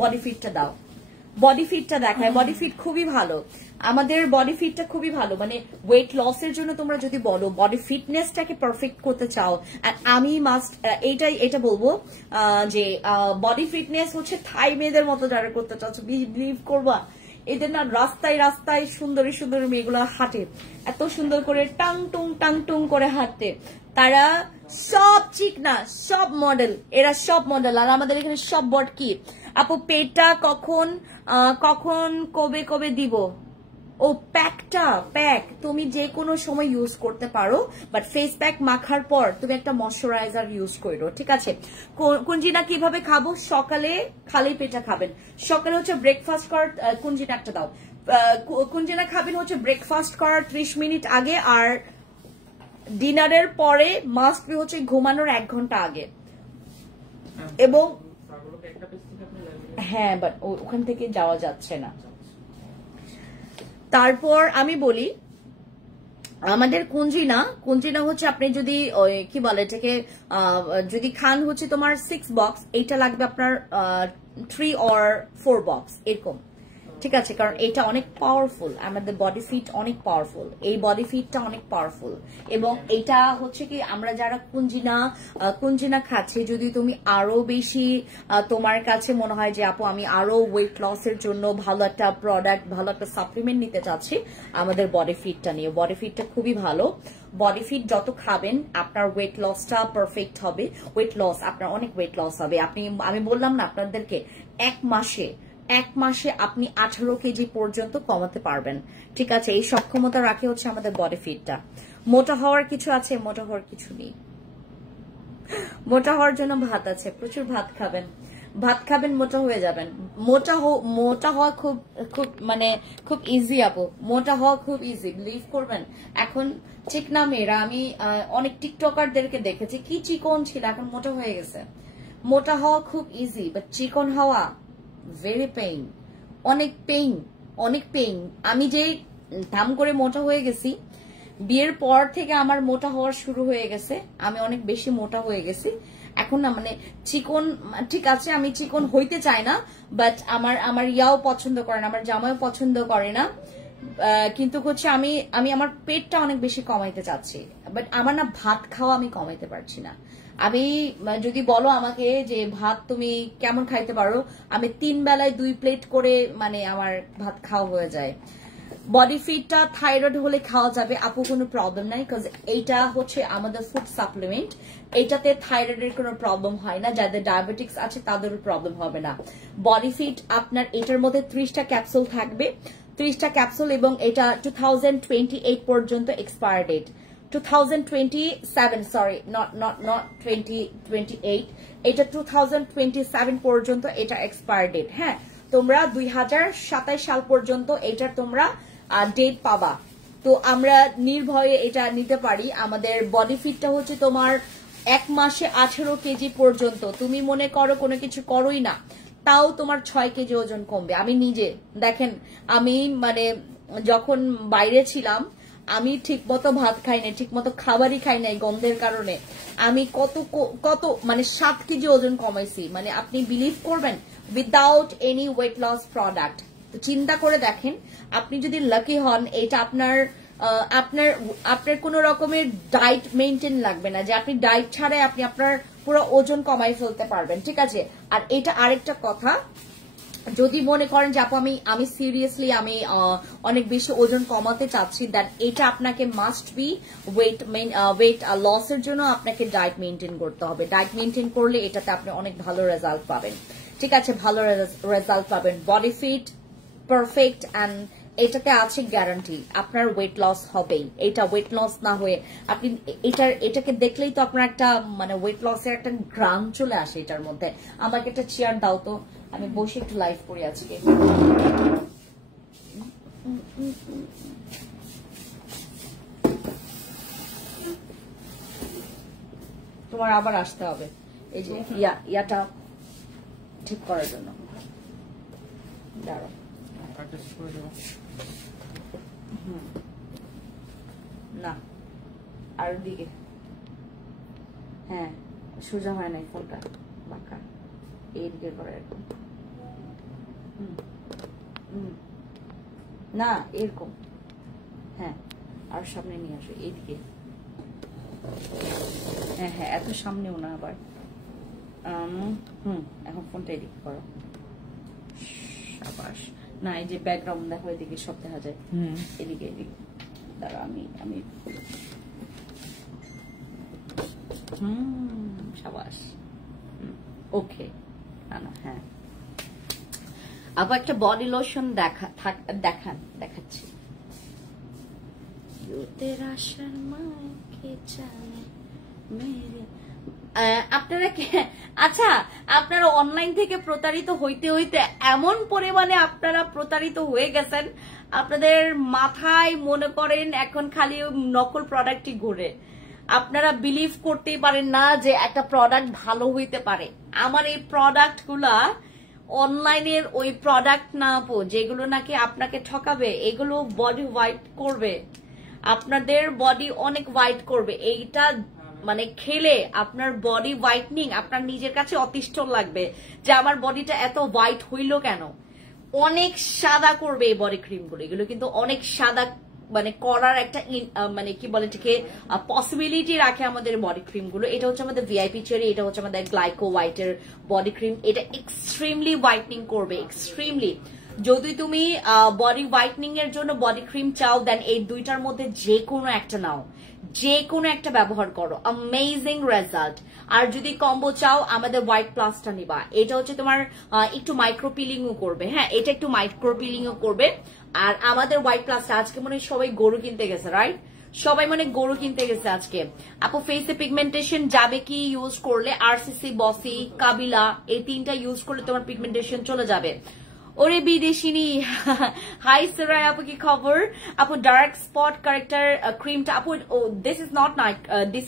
বডি ফিটটা দাও, বডি ফিটটা দেখায়, বডি ফিট খুবই ভালো, আমাদের বডি ফিটটা খুবই ভালো। মানে ওয়েট লসের জন্য তোমরা যদি বলো, বডি ফিটনেসটাকে পারফেক্ট করতে চাও, আমি মাস্ট এটা বলবো যে বডি ফিটনেস হচ্ছে থাই মেয়েদের মতো যারা করতে চাচ্ছ, বিলিভ করবা এদের না রাস্তায় রাস্তায় সুন্দরী সুন্দরী মেয়েগুলো হাঁটে, এত সুন্দর করে টাং টুং করে হাঁটতে, তারা সব চিকনা, সব মডেল, এরা সব মডেল। আর আমাদের এখানে সব বড কি আপু পেটটা কখন কবে দিব? ও প্যাকটা, প্যাক তুমি যে কোনো সময় ইউজ করতে পারো, বাট ফেস প্যাক মাখার পর তুমি একটা ময়শ্চারাইজার ইউজ করো, ঠিক আছে? কুঞ্জিনা কিভাবে খাবো? সকালে খালি পেটে খাবেন, সকালে হচ্ছে ব্রেকফাস্ট করার, কুঞ্জিনা একটা দাও, কুঞ্জিনা খাবেন হচ্ছে ব্রেকফাস্ট করার 30 মিনিট আগে, আর ডিনারের পরে মাস্ট বি হচ্ছে ঘুমানোর 1 ঘন্টা আগে। এবং হ্যাঁ বাট ওখান থেকে যাওয়া যাচ্ছে না। তারপর আমি বলি আমাদের কুঞ্জিনা হচ্ছে আপনি যদি কি বলে এটাকে, যদি খান হচ্ছে তোমার 6 বক্স, এইটা লাগবে আপনার 3 or 4 বক্স এরকম, ঠিক আছে? কারণ এটা অনেক পাওয়ারফুল, আমাদের বডি ফিট অনেক পাওয়ারফুল, এই বডি ফিটটা অনেক পাওয়ারফুল। এবং এটা হচ্ছে কি আমরা যারা কুঞ্জিনা খাচ্ছি, যদি তুমি আরো বেশি তোমার কাছে মনে হয় যে আপু আমি আরো ওয়েট লসের জন্য ভালো একটা প্রোডাক্ট, ভালো একটা সাপ্লিমেন্ট নিতে চাচ্ছি, আমাদের বডি ফিটটা নিয়ে, বডি ফিটটা খুবই ভালো। বডি ফিট যত খাবেন আপনার ওয়েট লসটা পারফেক্ট হবে, ওয়েট লস আপনার অনেক ওয়েট লস হবে। আমি বললাম না আপনাদেরকে, এক মাসে আপনি 18 কেজি পর্যন্ত কমাতে পারবেন, ঠিক আছে? এই সক্ষমতা রাখে হচ্ছে আমাদের বডি ফিটটা। মোটা হওয়ার কিছু আছে? মোটা হওয়ার কিছু নেই, মোটা হওয়ার জন্য ভাত আছে, প্রচুর ভাত খাবেন, মোটা হয়ে যাবেন। মোটা হওয়া খুব মানে খুব ইজি আপু, মোটা হওয়া খুব ইজি, বিলিভ করবেন। এখন চিকনা মেয়েরা, আমি অনেক টিকটকারদেরকে দেখেছি কি চিকন ছিল, এখন মোটা হয়ে গেছে। মোটা হওয়া খুব ইজি, বাট চিকন হওয়া ভেরি পেইন, অনেক পেইন। আমি যে ধাম করে মোটা হয়ে গেছি, বিয়ের পর থেকে আমার মোটা হওয়া শুরু হয়ে গেছে, আমি অনেক বেশি মোটা হয়ে গেছি এখন না, মানে চিকন ঠিক আছে, আমি চিকন হইতে চাই না, বাট আমার ইয়াও পছন্দ করে না, আমার জামাইও পছন্দ করে না, কিন্তু হচ্ছে আমি আমার পেটটা অনেক বেশি কমাইতে চাচ্ছি, বাট আমার না ভাত খাওয়া আমি কমাইতে পারছি না। আমি যদি বলো আমাকে যে ভাত তুমি কেমন খাইতে পারো, আমি 3 বেলায় 2 প্লেট করে মানে আমার ভাত খাওয়া হয়ে যায়। বডি ফিটটা থাইরয়েড হলে খাওয়া যাবে আপু, কোনো প্রবলেম নাই, বিকজ এইটা হচ্ছে আমাদের ফুড সাপ্লিমেন্ট, এইটাতে থাইরয়েডের কোনো প্রবলেম হয় না, যাদের ডায়াবেটিক্স আছে তাদেরও প্রবলেম হবে না। বডি ফিট আপনার এটার মধ্যে 30টা ক্যাপসুল থাকবে, 30টা ক্যাপসুল, এবং এটা 2028 পর্যন্ত এক্সপায়ার ডেট, 2027 সরি নট 2028, এটা 2027 পর্যন্ত এটা এক্সপায়ার ডেট। হ্যাঁ, তোমরা 2027 সাল পর্যন্ত এটার তোমরা ডেট পাবা। তো আমরা নির্ভয়ে এটা নিতে পারি। আমাদের বডি ফিটটা হচ্ছে তোমার 1 মাসে 18 কেজি পর্যন্ত। তুমি মনে করো কোনো কিছু করোই না, তাও তোমার 6 কেজি ওজন কমবে। আমি নিজে দেখেন, আমি মানে যখন বাইরে ছিলাম আমি ঠিক মতো ভাত খাই নাই, ঠিক মতো খাবারই খাই নাই গন্ধের কারণে। আমি কত মানে 7 কেজি ওজন কমাইছি। মানে আপনি বিলিভ করবেন, without any weight loss product. তো চিন্তা করে দেখেন, আপনি যদি লাকি হন, এটা আপনার আপনার কোন রকমের ডায়েট মেনটেন লাগবে না, যে আপনি ডায়েট ছাড়াই আপনি আপনার পুরো ওজন কমাই ফেলতে পারবেন, ঠিক আছে। আর এটা আরেকটা কথা, যদি মনে করেন যে আপু আমি সিরিয়াসলি আমি অনেক বেশি ওজন কমাতে চাচ্ছি, দেন এটা আপনাকে মাস্ট বি ওয়েট লসের জন্য আপনাকে ডায়েট মেনটেন করতে হবে। ডায়েট মেনটেন করলে এটাতে আপনি অনেক ভালো রেজাল্ট পাবেন, ঠিক আছে, ভালো রেজাল্ট পাবেন। বডি ফিট পারফেক্ট অ্যান্ড এটাতে আছে গ্যারান্টি আপনার ওয়েট লস হবেই। এটা ওয়েট লস না হয়ে আপনি এটাকে দেখলেই তো আপনার একটা মানে ওয়েট লসের একটা গ্রাম চলে আসে এটার মধ্যে। আমাকে একটা চেয়ার দাও তো, আমি বসে একটু লাইভ করি আজকে। তোমার আবার আসতে হবে এই যে ইয়াটা ঠিক করার জন্য। দাঁড়াও, না আর দিকে, হ্যাঁ সোজা হয় নাই ফোনটা, বাঁকা এইদিকে করে এরকম, না এরকম, হ্যাঁ আর সামনে নিয়ে আসো এইদিকে, হ্যাঁ হ্যাঁ এত সামনেও না আবার, এখন ফোনটা এদিকে করো, সাবাস। না এই যে ব্যাকগ্রাউন্ড দেখো, এদিকে সব দেখা যায়, এদিকে এদিকে, দাঁড়া আমি সাবাস, ওকে। না হ্যাঁ, আবার একটা বডি লোশন দেখাচ্ছি। আপনারা আচ্ছা, আপনারা অনলাইন থেকে প্রতারিত হইতে হইতে এমন পরিমাণে আপনারা প্রতারিত হয়ে গেছেন, আপনাদের মাথায় মনে করেন এখন খালি নকল প্রোডাক্টই ঘুরে। আপনারা বিলিভ করতেই পারেন না যে একটা প্রোডাক্ট ভালো হইতে পারে। আমার এই প্রোডাক্ট গুলা অনলাইনের ওই প্রোডাক্ট না আপু, যেগুলো নাকি আপনাকে ঠকাবে, এগুলো বডি হোয়াইট করবে, আপনাদের বডি অনেক হোয়াইট করবে। এইটা মানে খেলে আপনার বডি হোয়াইটনিং আপনার নিজের কাছে অতিষ্ঠ লাগবে যে আমার বডিটা এত হোয়াইট হইল কেন। অনেক সাদা করবে এই বডি ক্রিম গুলো, এগুলো কিন্তু অনেক সাদা মানে করার একটা মানে কি বলে এটাকে পসিবিলিটি রাখে আমাদের বডি ক্রিম গুলো। এটা হচ্ছে আমাদের ভিআইপি চেরি, এটা হচ্ছে আমাদের গ্লাইকো হোয়াইটের বডি ক্রিম। এটা এক্সট্রিমলি হোয়াইটনিং করবে, এক্সট্রিমলি। যদি তুমি বডি হোয়াইটনিং এর জন্য বডি ক্রিম চাও, দেন এই দুইটার মধ্যে যে কোনো একটা নাও, যে কোনো একটা ব্যবহার করো, অ্যামেজিং রেজাল্ট। আর যদি কম্বো চাও, আমাদের হোয়াইট প্লাসটা নিবা। এটা হচ্ছে তোমার একটু মাইক্রো পিলিংও করবে, হ্যাঁ এটা একটু মাইক্রো পিলিংও করবে। আর আমাদের হোয়াইট প্লাসটা আজকে মনে হয় সবাই গরু কিনতে গেছে, রাইট? সবাই মানে গরু কিনতে গেছে আজকে। আপু ফেসে পিগমেন্টেশন যাবে কি ইউজ করলে? আরসিসি, বসি, কাবিলা এই তিনটা ইউজ করলে তোমার পিগমেন্টেশন চলে যাবে। ওরে বিদেশিনী, হাই সুরাই আপু, কি খবর আপু? ডার্ক স্পট কারেক্টার ক্রিমটা আপু, দিস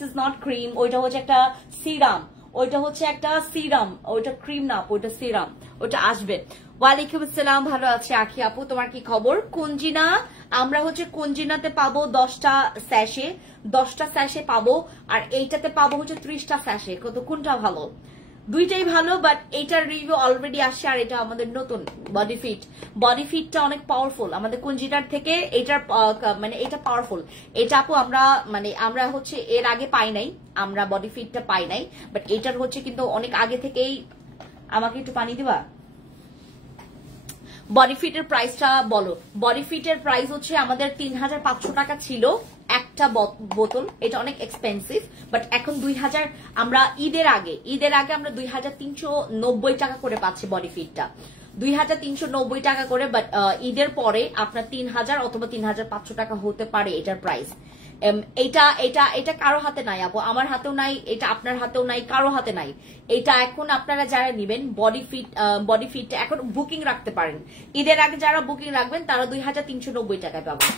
ইজ নট ক্রিম, ওইটা হচ্ছে একটা সিরাম, ওইটা হচ্ছে একটা সিরাম, ওইটা ক্রিম না আপু, ওইটা সিরাম, ওইটা আসবে। ওয়ালাইকুম আসসালাম, ভালো আছে আখি আপু, তোমার কি খবর? কুঞ্জিনা, আমরা হচ্ছে কুঞ্জিনাতে পাবো 10টা স্যাশে পাবো, আর এইটাতে পাবো হচ্ছে 30টা স্যাশে। কোনটা ভালো? দুইটাই ভালো, বাট এইটার রিভিউ অলরেডি আসছে, আর এটা আমাদের নতুন বডি ফিটটা অনেক পাওয়ারফুল আমাদের কুঞ্জিনার থেকে। এটার মানে এটা পাওয়ারফুল। এটা আপু আমরা হচ্ছে এর আগে পাই নাই, আমরা বডি ফিটটা পাই নাই, বাট এটার হচ্ছে কিন্তু অনেক আগে থেকেই। আমাকে একটু পানি দিবা? বডি ফিটের প্রাইসটা বলো। বডি ফিটের প্রাইস হচ্ছে আমাদের 3500 টাকা ছিল একটা বোতল, এটা অনেক এক্সপেন্সিভ, বাট এখন 2000, আমরা ঈদের আগে আমরা 2390 টাকা করে পাচ্ছি বডি ফিটটা, 2390 টাকা করে। বাট ঈদের পরে আপনার 3000 অথবা 3500 টাকা হতে পারে এটার প্রাইস। এটা এটা এটা কারো হাতে নাই আপু, আমার হাতেও নাই, এটা আপনার হাতেও নাই, কারো হাতে নাই। এটা এখন আপনারা যারা নিবেন বডি ফিট এখন বুকিং রাখতে পারেন। ঈদের আগে যারা বুকিং রাখবেন তারা 2390 টাকায় পাবেন।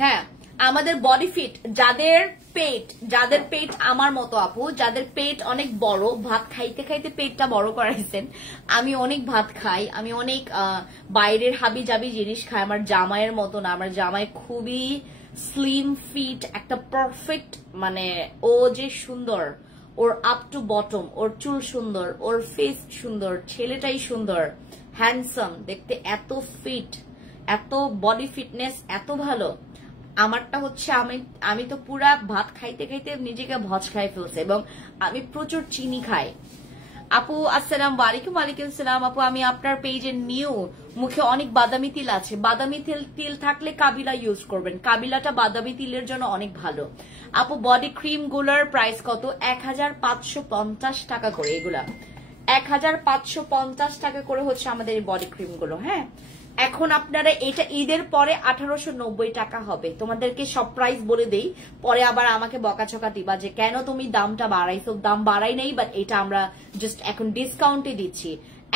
হ্যাঁ, আমাদের বডি ফিট যাদের পেট আমার মতো আপু, যাদের পেট অনেক বড়, ভাত খাইতে খাইতে পেটটা বড় করাইছেন। আমি অনেক ভাত খাই, আমি অনেক বাইরের হাবি জাবি জিনিস খাই, আমার জামাইয়ের মতো না। আমার জামাই খুবই স্লিম ফিট, একটা পারফেক্ট, মানে ও যে সুন্দর, ওর আপ টু বটম, ওর চুল সুন্দর, ওর ফেস সুন্দর, ছেলেটাই সুন্দর, হ্যান্ডসাম, দেখতে এত ফিট, এত বডি ফিটনেস এত ভালো। আমারটা হচ্ছে আমি তো পুরা ভাত খাইতে খাইতে নিজেকে ভজ খাই ফেলছে, এবং আমি প্রচুর চিনি খাই। আপু আসসালামু আলাইকুম। ওয়ালাইকুম সালাম আপু, আমি আপনার পেজে নিউ। মুখে অনেক বাদামি তিল আছে, বাদামি তিল থাকলে কাবিলা ইউজ করবেন, কাবিলাটা বাদামি তিলের জন্য অনেক ভালো। আপু বডি ক্রিম গুলার প্রাইস কত? 1550 টাকা করে, এগুলা 1550 টাকা করে হচ্ছে আমাদের এই বডি ক্রিম গুলো। হ্যাঁ, এখন আপনারা এটা ঈদের পরে 1890 টাকা হবে। তোমাদেরকে সব প্রাইস বলে দেই, পরে আবার আমাকে বকাঝকা দিবা যে কেন তুমি দামটা বাড়াইছো। দাম বাড়াই নাই, বাট এটা আমরা জাস্ট এখন ডিসকাউন্টে দিচ্ছি।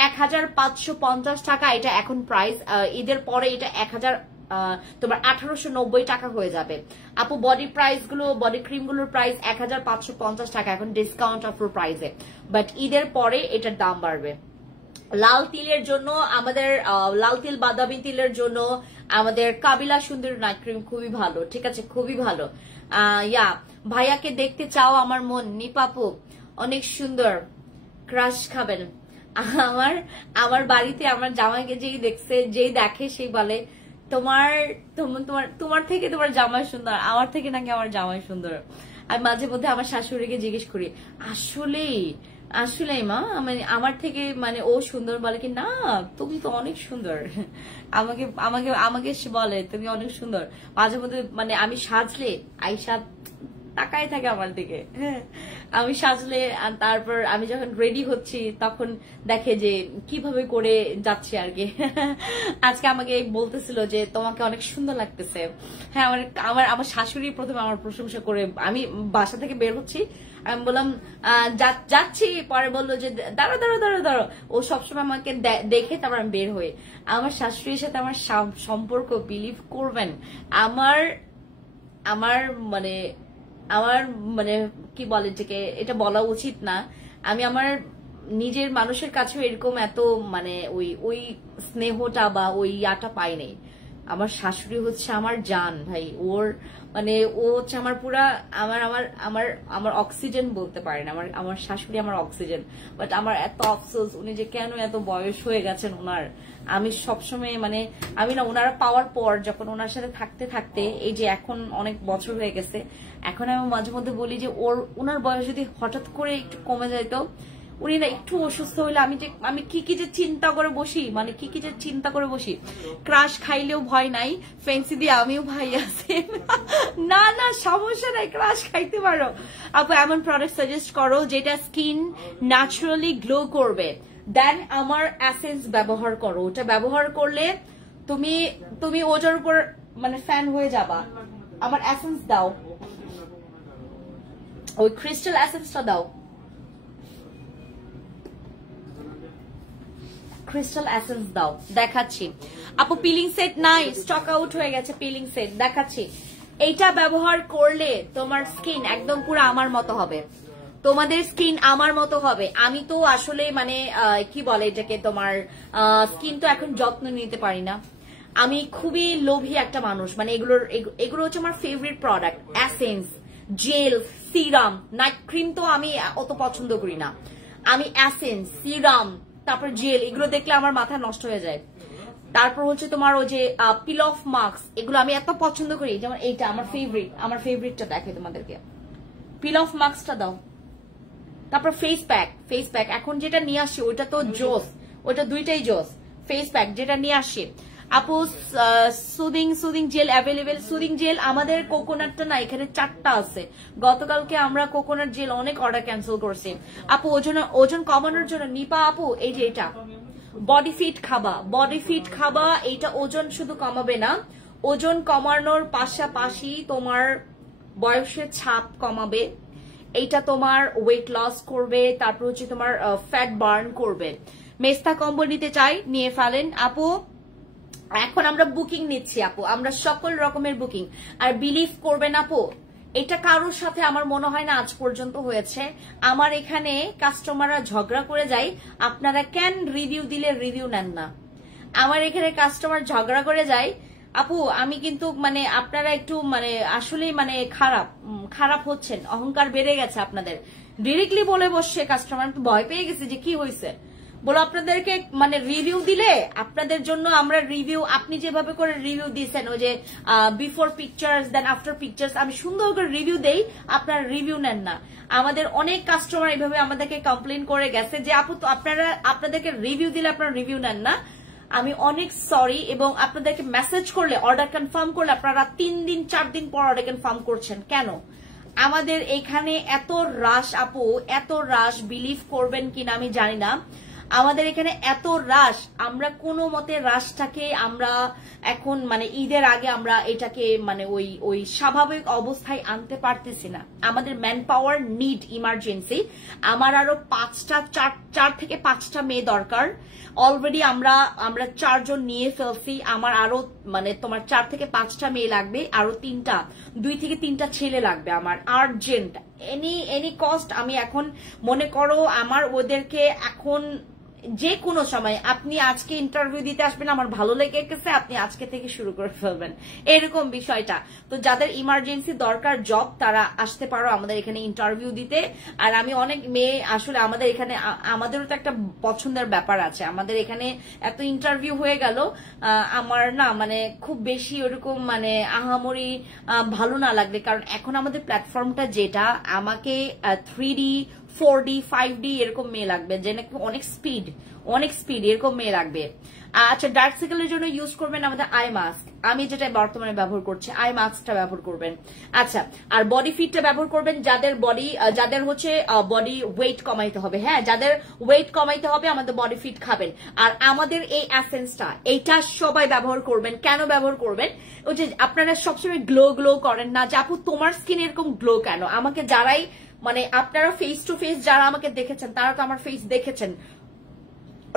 1550 টাকা এটা এখন প্রাইস। ঈদের পরে এটা 1890 টাকা হয়ে যাবে। আপু বডি প্রাইস গুলো, বডি ক্রিম গুলোর প্রাইস 1550 টাকা এখন ডিসকাউন্ট অফার প্রাইসে, বাট ঈদের পরে এটার দাম বাড়বে। লাল তিলের জন্য আমাদের লাল তিল বাদামি তিলের জন্য আমাদের কাবিলা সুন্দর নাইট ক্রিম খুবই ভালো, ঠিক আছে, খুবই ভালো। ভাইয়াকে দেখতে চাও আমার মন, নিপাপু অনেক সুন্দর, ক্রাশ খাবেন। আমার বাড়িতে আমার জামাইকে যেই দেখে সেই বলে তোমার থেকে তোমার জামাই সুন্দর, আমার থেকে নাকি আমার জামাই সুন্দর। আমি মাঝে মধ্যে আমার শাশুড়িকে জিজ্ঞেস করি, আসলেই মা আমার থেকে মানে ও সুন্দর? বলে কি না, তুমি তো অনেক সুন্দর। আমাকে আমাকে আমাকে বলে তুমি অনেক সুন্দর। মাঝে মধ্যে মানে আমি সাজলে আইসা তাকাই থাকে আমার দিকে। হ্যাঁ, আমি সাজলে, তারপর আমি যখন রেডি হচ্ছি তখন দেখে যে কিভাবে করে যাচ্ছে আর কি। আজকে আমাকে বলতেছিল যে তোমাকে অনেক সুন্দর লাগতেছে। হ্যাঁ, আমার শাশুড়ি প্রথমে আমার প্রশংসা করে, আমি বাসা থেকে বের হচ্ছি, আমি বললাম যাচ্ছি, পরে বললো যে দাঁড়ো দাঁড়ো দাঁড়ো দাঁড়ো। ও সবসময় আমাকে দেখে তারপর আমি বের হই। আমার শাশুড়ির সাথে আমার সম্পর্ক বিলিভ করবেন, আমার মানে কি বলে যেকে, এটা বলা উচিত না। আমি আমার নিজের মানুষের কাছেও এরকম এত মানে ওই স্নেহটা বা ওই ইয়াটা পাই নাই। আমার শাশুড়ি হচ্ছে আমার জান ভাই, ওর মানে ও হচ্ছে আমার পুরা আমার অক্সিজেন বলতে পারেন। আমার শাশুড়ি আমার অক্সিজেন। বাট আমার এত আফসোস, উনি যে কেন এত বয়স হয়ে গেছেন ওনার। আমি সবসময় মানে আমি না, ওনারা পাওয়ার পর যখন ওনার সাথে থাকতে থাকতে এই যে এখন অনেক বছর হয়ে গেছে, এখন আমি মাঝে মধ্যে বলি যে ওনার বয়স যদি হঠাৎ করে একটু কমে যেত, উনি না একটু অসুস্থ হইলে আমি কি যে চিন্তা করে বসি, মানে কি যে চিন্তা করে বসি। ক্রাশ খাইলেও ভয় নাই, ফেন্সি দিয়ে আমিও ভাই আছি। না না, সমস্যা নাই, ক্রাশ খাইতে পারো। আপু এমন প্রোডাক্ট সাজেস্ট করো যেটা স্কিন ন্যাচারালি গ্লো করবে, দেন আমার এসেন্স ব্যবহার করো। ওটা ব্যবহার করলে তুমি ওটার উপর মানে ফ্যান হয়ে যাবা। আমার এসেন্স দাও, ওই ক্রিস্টাল এসেন্সটা দাও, ক্রিস্টাল এসেন্স দাও। দেখাচ্ছি আপু, পিলিং সেট নাই, স্টক আউট হয়ে গেছে পিলিং সেট। দেখাচ্ছি, এইটা ব্যবহার করলে তোমার স্কিন একদম পুরো আমার মতো হবে, তোমাদের স্কিন আমার মতো হবে। আমি তো আসলে মানে কি বলে এটাকে, তোমার স্কিন তো এখন যত্ন নিতে পারি না। আমি খুবই লোভী একটা মানুষ, মানে এগুলো হচ্ছে আমার favourite product. Essence, gel, serum, night cream তো আমি অত পছন্দ করি না। আমি এসেন্স, সিরাম, তারপর জেল, এগুলো দেখলে আমার মাথা নষ্ট হয়ে যায়। তারপর হচ্ছে তোমার ওই যে পিল অফ মাস্ক, এগুলো আমি এত পছন্দ করি। যেমন এইটা আমার ফেভারিটটা দেখে তোমাদেরকে, পিল অফ মাস্কটা দাও। তারপর ফেস প্যাক এখন যেটা নিয়ে আসছি ওইটা তো জোস, ওইটা দুইটাই জোস। ফেস প্যাক যেটা নিয়ে আসছি, আপু soothing jail available. Soothing jail আমাদের কোকোনাটটা না, এখানে 4টা আছে। গতকালকে আমরা কোকোনাট জেল অনেক অর্ডার ক্যান্সেল করছি। আপু ওজন কমানোর জন্য নিপা আপু এই যে এটা বডি ফিট খাবা, এইটা ওজন শুধু কমাবে না, ওজন কমানোর পাশাপাশি তোমার বয়সের ছাপ কমাবে, এইটা তোমার ওয়েট লস করবে, তারপর হচ্ছে তোমার ফ্যাট বার্ন করবে। মেস্তা কম্বো নিতে চাই, নিয়ে ফেলেন আপু। এখন আমরা বুকিং নিচ্ছি আপু, আমরা সকল রকমের বুকিং। আর বিলিভ করবেন আপু, এটা কারোর সাথে আমার মনে হয় না আজ পর্যন্ত হয়েছে। আমার এখানে কাস্টমাররা ঝগড়া করে যায়, আপনারা কেন রিভিউ দিলে রিভিউ নেন না। আমার এখানে কাস্টমার ঝগড়া করে যায়, আপু আমি কিন্তু মানে আপনারা একটু মানে আসলেই মানে খারাপ হচ্ছেন, অহংকার বেড়ে গেছে আপনাদের। ডিরেক্টলি বলে বসছে কাস্টমার, ভয় পেয়ে গেছে যে কি হয়েছে। বলো আপনাদেরকে মানে রিভিউ দিলে আপনাদের জন্য আমরা রিভিউ, আপনি যেভাবে করে রিভিউ দিয়েছেন ওই যে before pictures then after pictures, আমি সুন্দর করে রিভিউ দেই, আপনারা রিভিউ নেন না। আমাদের অনেক কাস্টমার এইভাবে আমাদেরকে কমপ্লেন করে গেছে যে আপু তো আপনাদেরকে রিভিউ দিলে আপনারা রিভিউ নেন না। আমি অনেক সরি, এবং আপনাদেরকে মেসেজ করলে অর্ডার কনফার্ম করলে আপনারা 3 দিন 4 দিন পর অর্ডার কনফার্ম করছেন কেন? আমাদের এখানে এত রাশ আপু, এত রাশ, বিলিভ করবেন কিনা আমি জানি না, আমাদের এখানে এত রাশ, আমরা কোনো মতে রাশটাকে আমরা এখন মানে ঈদের আগে আমরা এটাকে মানে ওই স্বাভাবিক অবস্থায় আনতে পারতেছি না। আমাদের ম্যান পাওয়ার নিড ইমার্জেন্সি। আমার আরো 4 থেকে 5টা মেয়ে দরকার। অলরেডি আমরা 4 জন নিয়ে ফেলছি। আমার আরো মানে তোমার 4 থেকে 5টা মেয়ে লাগবে, আরো 2 থেকে 3টা ছেলে লাগবে আমার আর্জেন্ট। এনি কস্ট আমি এখন মনে করো আমার ওদেরকে এখন যে কোনো সময়, আপনি আজকে ইন্টারভিউ দিতে আসবেন, আমার ভালো লেগে গেছে, আপনি আজকে থেকে শুরু করে ফেলবেন, এরকম বিষয়টা। তো যাদের ইমার্জেন্সি দরকার জব, তারা আসতে পারো আমাদের এখানে ইন্টারভিউ দিতে। আর আমি অনেক মেয়ে আসলে আমাদের এখানে, আমাদেরও তো একটা পছন্দের ব্যাপার আছে। আমাদের এখানে এত ইন্টারভিউ হয়ে গেল, আমার না মানে খুব বেশি ওরকম মানে আহামরি ভালো না লাগবে, কারণ এখন আমাদের প্ল্যাটফর্মটা যেটা, আমাকে 3D 4D 5D এরকম মেয়ে লাগবে, যে অনেক স্পিড এরকম মেয়ে লাগবে। আচ্ছা, ডার্ক সার্কেলের জন্য ইউজ করবেন আমাদের আই মাস্ক, আমি যেটা বর্তমানে ব্যবহার করছি, আই মাস্কটা ব্যবহার করবেন। আচ্ছা, আর বডি ফিটটা ব্যবহার করবেন যাদের হচ্ছে বডি ওয়েট কমাইতে হবে। হ্যাঁ, যাদের ওয়েট কমাইতে হবে আমাদের বডি ফিট খাবেন। আর আমাদের এই এসেন্সটা, এইটা সবাই ব্যবহার করবেন। কেন ব্যবহার করবেন? ওই যে আপনারা সবসময় গ্লো করেন না, যে আপু তোমার স্কিন এরকম গ্লো কেন? আমাকে যারাই মানে আপনারা ফেস টু ফেস যারা আমাকে দেখেছেন, তারা তো আমার ফেস দেখেছেন,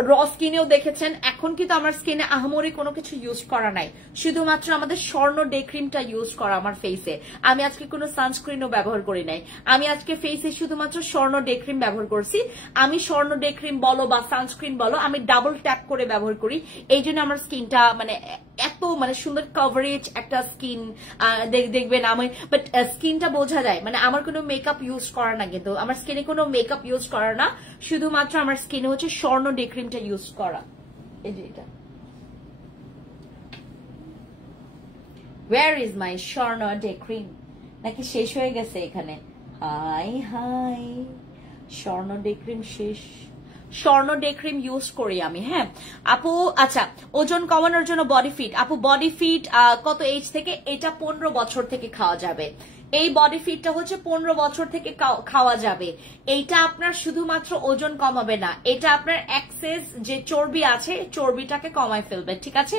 র স্কিনেও দেখেছেন। এখন কিন্তু আমার স্কিনে আহামরি কোনো কিছু ইউজ করা নাই, শুধুমাত্র আমাদের স্বর্ণ ডে ক্রিমটা ইউজ করা আমার ফেসে। আমি আজকে কোনো সানস্ক্রিনও ব্যবহার করি নাই, আমি আজকে ফেসে শুধুমাত্র স্বর্ণ ডে ক্রিম ব্যবহার করছি। আমি স্বর্ণ ডে ক্রিম বলো বা সানস্ক্রিন বলো, আমি ডাবল ট্যাপ করে ব্যবহার করি, এই জন্য আমার স্কিনটা মানে এত মানে সুন্দর কভারেজ একটা স্কিন দেখবেন। আমি বাট স্কিনটা বোঝা যায়, মানে আমার কোনো মেকআপ ইউজ করা না, কিন্তু আমার স্কিনে কোনো মেকআপ ইউজ করা না, শুধুমাত্র আমার স্কিনে হচ্ছে স্বর্ণ ডে ক্রিমটা ইউজ করা। এই যে এটা, ওয়্যার ইজ মাই স্বর্ণ ডে ক্রিম? নাকি শেষ হয়ে গেছে এখানে? হাই স্বর্ণ ডে ক্রিম শেষ। স্বর্ণ ডে ক্রিম ইউজ করি আমি। হ্যাঁ আপু, আচ্ছা ওজন কমানোর জন্য বডি ফিট, আপু বডি ফিট কত এজ থেকে? এটা 15 বছর থেকে খাওয়া যাবে। এই বডি ফিটটা হচ্ছে 15 বছর থেকে খাওয়া যাবে। এইটা আপনার শুধুমাত্র ওজন কমাবে না, এটা আপনার এক্সেস যে চর্বি আছে, চর্বিটাকে কমায় ফেলবে, ঠিক আছে?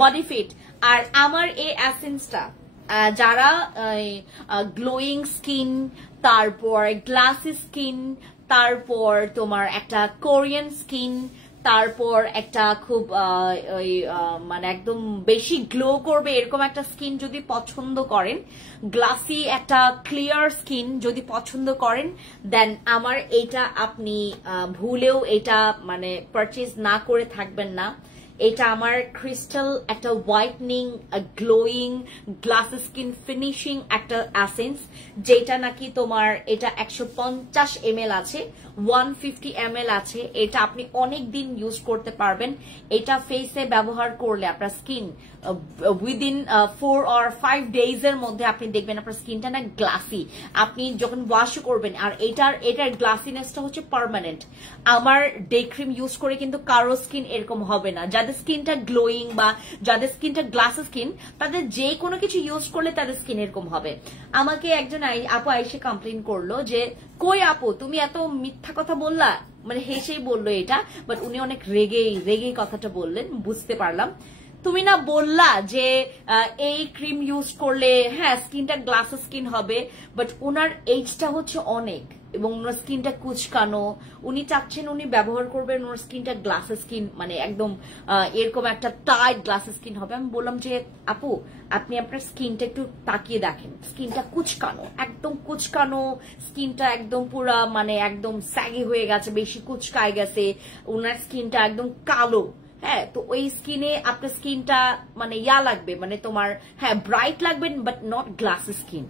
Body fit. আর আমার এই এসেন্সটা যারা গ্লোয়িং স্কিন, তারপর গ্লাসি স্কিন, তারপর তোমার একটা কোরিয়ান স্কিন, তারপর একটা খুব মানে একদম বেশি গ্লো করবে এরকম একটা স্কিন যদি পছন্দ করেন, গ্লাসি একটা ক্লিয়ার স্কিন যদি পছন্দ করেন, দেন আমার এইটা আপনি ভুলেও এটা মানে পারচেজ না করে থাকবেন না। এটা আমার ক্রিস্টাল একটা whitening, glowing, glass skin finishing একটা এসেন্স, যেটা নাকি তোমার এটা 150 ml আছে। 150 ml আছে, এটা আপনি অনেক দিন ইউজ করতে পারবেন। এটা ফেসে ব্যবহার করলে আপনার স্কিন উইদিন 4 or 5 days এর মধ্যে আপনি দেখবেন আপনার স্কিনটা না গ্লাসি, আপনি যখন ওয়াশ করবেন। আর এটার গ্লাসিনেসটা হচ্ছে পার্মানেন্ট। আমার ডে ক্রিম ইউজ করে কিন্তু কারো স্কিন এরকম হবে না। যাদের স্কিনটা গ্লোয়িং বা যাদের স্কিনটা গ্লাস স্কিন, তাদের যে কোনো কিছু ইউজ করলে তাদের স্কিন এরকম হবে। আমাকে একজন আপু আইসে কমপ্লেন করলো যে কই আপু তুমি এত মিথ্যা কথা বললা, মানে হেসেই বললো এটা, বাট উনি অনেক রেগেই কথাটা বললেন, বুঝতে পারলাম। তুমি না বললা যে এই ক্রিম ইউজ করলে হ্যাঁ স্কিনটা গ্লাস স্কিন হবে, বাট ওনার এইজটা হচ্ছে অনেক এবং ওনার স্কিনটা কুচকানো, উনি চাচ্ছেন উনি ব্যবহার করবেন ওনার স্কিনটা গ্লাস স্কিন, মানে একদম এরকম একটা টাইট গ্লাস স্কিন হবে। আমি বললাম যে আপু আপনি আপনার স্কিনটা একটু তাকিয়ে দেখেন, স্কিনটা কুচকানো, একদম কুচকানো স্কিনটা, একদম পুরা মানে একদম স্যাগি হয়ে গেছে, বেশি কুচকায় গেছে, ওনার স্কিনটা একদম কালো। হ্যাঁ, তো ওই স্কিনে আপনার স্কিনটা মানে লাগবে, মানে তোমার হ্যাঁ ব্রাইট লাগবে, বাট নট গ্লাস স্কিন।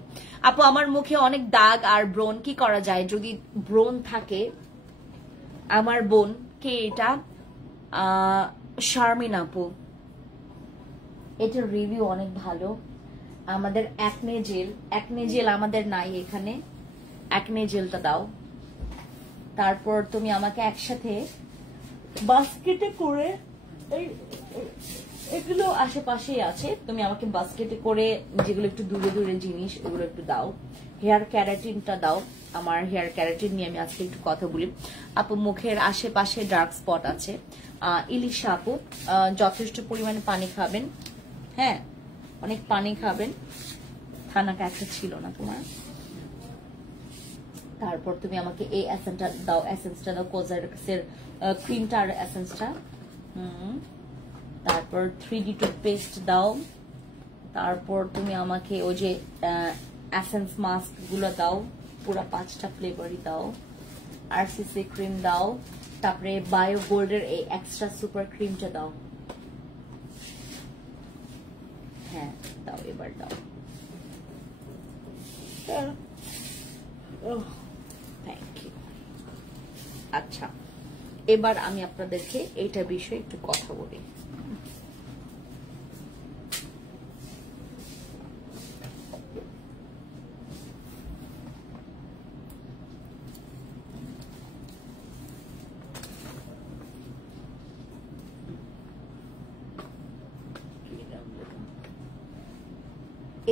আপু আমার মুখে অনেক দাগ আর ব্রণ, কি করা যায় যদি ব্রণ থাকে? আমার বোন কে এটা, শারমিন আপু, এটার রিভিউ অনেক ভালো। আমাদের অ্যাকনে জেল আমাদের নাই এখানে, অ্যাকনে জেলটা দাও। তারপর তুমি আমাকে একসাথে বাস্কেটে করে, এগুলো আশেপাশেই আছে, তুমি আমাকে বাস্কেটে করে যেগুলো একটু দূরে দূরে জিনিস ওগুলো একটু দাও। হেয়ার ক্যারাটিনটা দাও, আমার হেয়ার ক্যারাটিন নিয়ে আমি আজকে একটু কথা বলি। আপু মুখের আশেপাশে ডার্ক স্পট আছে, ইলিশা আপু যথেষ্ট পরিমাণে পানি খাবেন, হ্যাঁ অনেক পানি খাবেন, খানা কাছে ছিল না তোমার। তারপর তুমি আমাকে এই এসেন্সটা দাও, কোজারেক্সের ক্রিমটা আর এসেন্সটা। তারপর 3D টুথপেস্ট দাও। তারপর তুমি আমাকে ওই যে এসেন্স মাস্ক গুলো দাও, পুরো 5টা ফ্লেভারই দাও। RCC ক্রিম দাও। তারপরে বায়ো গোল্ডের এই এক্সট্রা সুপার ক্রিমটা দাও। হ্যাঁ দাও, এবার দাও। Thank you. আচ্ছা, এবার আমি আপনাদেরকে এইটা বিষয়ে একটু কথা বলি।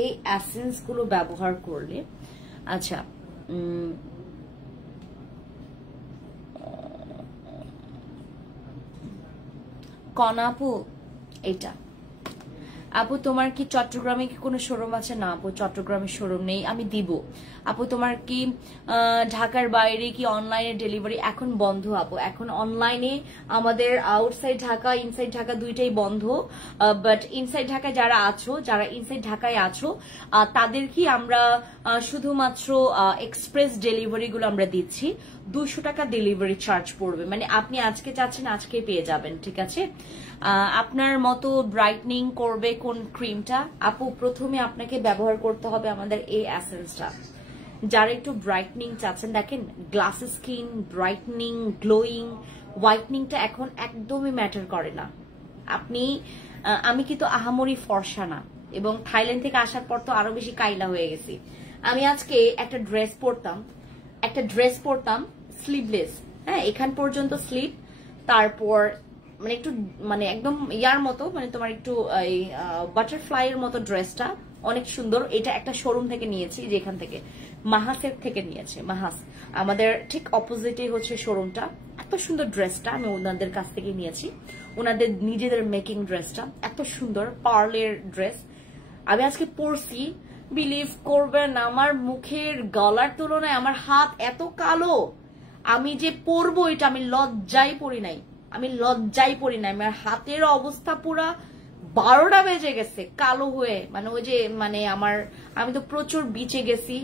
এই এসেন্স গুলো ব্যবহার করলে, আচ্ছা কনা আপু, এটা আপু তোমার কি চট্টগ্রামে কি কোনো শোরুম আছে? না আপু চট্টগ্রামে শোরুম নেই, আমি দিব। আপু তোমার কি ঢাকার বাইরে কি অনলাইনে ডেলিভারি? এখন বন্ধ আপু, এখন অনলাইনে আমাদের আউটসাইড ঢাকা ইনসাইড ঢাকা দুইটাই বন্ধ। বাট ইনসাইড ঢাকায় যারা আছো, যারা ইনসাইড ঢাকায় আছো তাদের কি আমরা শুধুমাত্র এক্সপ্রেস ডেলিভারি গুলো আমরা দিচ্ছি। 200 টাকা ডেলিভারি চার্জ পড়বে, মানে আপনি আজকে চাচ্ছেন আজকে পেয়ে যাবেন, ঠিক আছে? আপনার মতো ব্রাইটনিং করবে কোন ক্রিমটা? আপু প্রথমে আপনাকে ব্যবহার করতে হবে আমাদের এই এসেন্সটা। যারা একটু ব্রাইটনিং চাচ্ছেন, দেখেন গ্লাস স্কিন, ব্রাইটনিং, গ্লোয়িং, হোয়াইটনিংটা এখন একদমই ম্যাটার করে না। আমি কিন্তু আহামরি ফর্সা না, এবং থাইল্যান্ড থেকে আসার পর তো আরো বেশি কাইলা হয়ে গেছি। আমি আজকে একটা ড্রেস পরতাম স্লিভলেস, হ্যাঁ এখান পর্যন্ত স্লিভ, তারপর মানে একটু মানে একদম ইয়ার মতো, মানে তোমার একটু বাটারফ্লাই এর মতো ড্রেসটা অনেক সুন্দর। এটা একটা শোরুম থেকে নিয়েছি, যেখান থেকে মাহাসের থেকে নিয়েছে। মাহাস আমাদের ঠিক অপোজিটে হচ্ছে শোরুমটা। এত সুন্দর ড্রেসটা আমি ওনাদের কাছ থেকে নিয়েছি, ওনাদের নিজেদের মেকিং ড্রেসটা এত সুন্দর, পার্লের ড্রেস। আমি আজকে পরছি, বিলিভ করবেন আমার মুখের গলার তুলনায় আমার হাত এত কালো, আমি যে পরবো এটা আমি লজ্জাই পরি নাই, আমার হাতের অবস্থা পুরা 12টা বেজে গেছে কালো হয়ে, মানে ওই যে মানে আমি তো প্রচুর বিচে গেছি,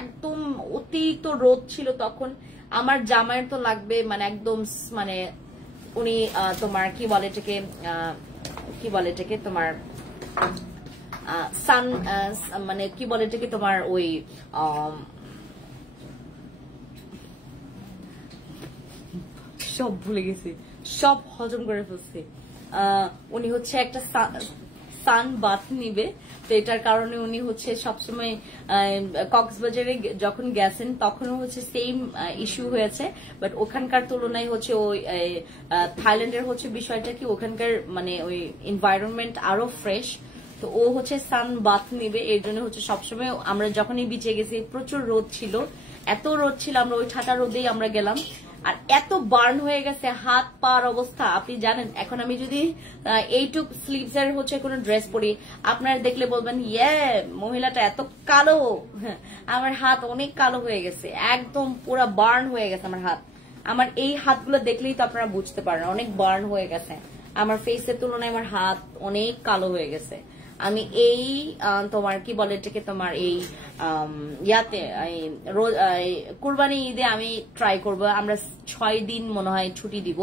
একদম অতিরিক্ত রোদ ছিল তখন। আমার জামাইয়ের তো লাগবে মানে একদম মানে উনি তোমার কি বলে এটাকে তোমার সান মানে কি বলে এটাকে তোমার ওই সব ভুলে গেছি, সব হজম করে ফেলছি। উনি হচ্ছে একটা সান বাথ নিবে, তো এটার কারণে উনি হচ্ছে সবসময় কক্সবাজারে যখন গেছেন তখনও হচ্ছে সেম ইস্যু হয়েছে, বাট ওখানকার তুলনায় হচ্ছে ওই থাইল্যান্ডের হচ্ছে বিষয়টা কি ওখানকার মানে ওই এনভায়রনমেন্ট আরো ফ্রেশ, তো ও হচ্ছে সান বাথ নিবে। এর জন্য হচ্ছে সবসময় আমরা যখনই বিচে গেছি প্রচুর রোদ ছিল, এত রোদ ছিল, আমরা ওই ঠাটা রোদেই আমরা গেলাম, আর এত বার্ন হয়ে গেছে হাত পার অবস্থা আপনি জানেন। এখন আমি যদি এইটুক স্লিভস এর হচ্ছে কোনো ড্রেস পরি, আপনারা দেখলে বলবেন ইয়ে মহিলাটা এত কালো। আমার হাত অনেক কালো হয়ে গেছে, একদম পুরো বার্ন হয়ে গেছে আমার হাত। আমার এই হাতগুলো দেখলেই তো আপনারা বুঝতে পারেন অনেক বার্ন হয়ে গেছে। আমার ফেসের তুলনায় আমার হাত অনেক কালো হয়ে গেছে। আমি এই তোমার কি বলে এটাকে, তোমার এই ইয়াতে কুরবানি ঈদে আমি ট্রাই করব। আমরা 6 দিন মনে হয় ছুটি দিব,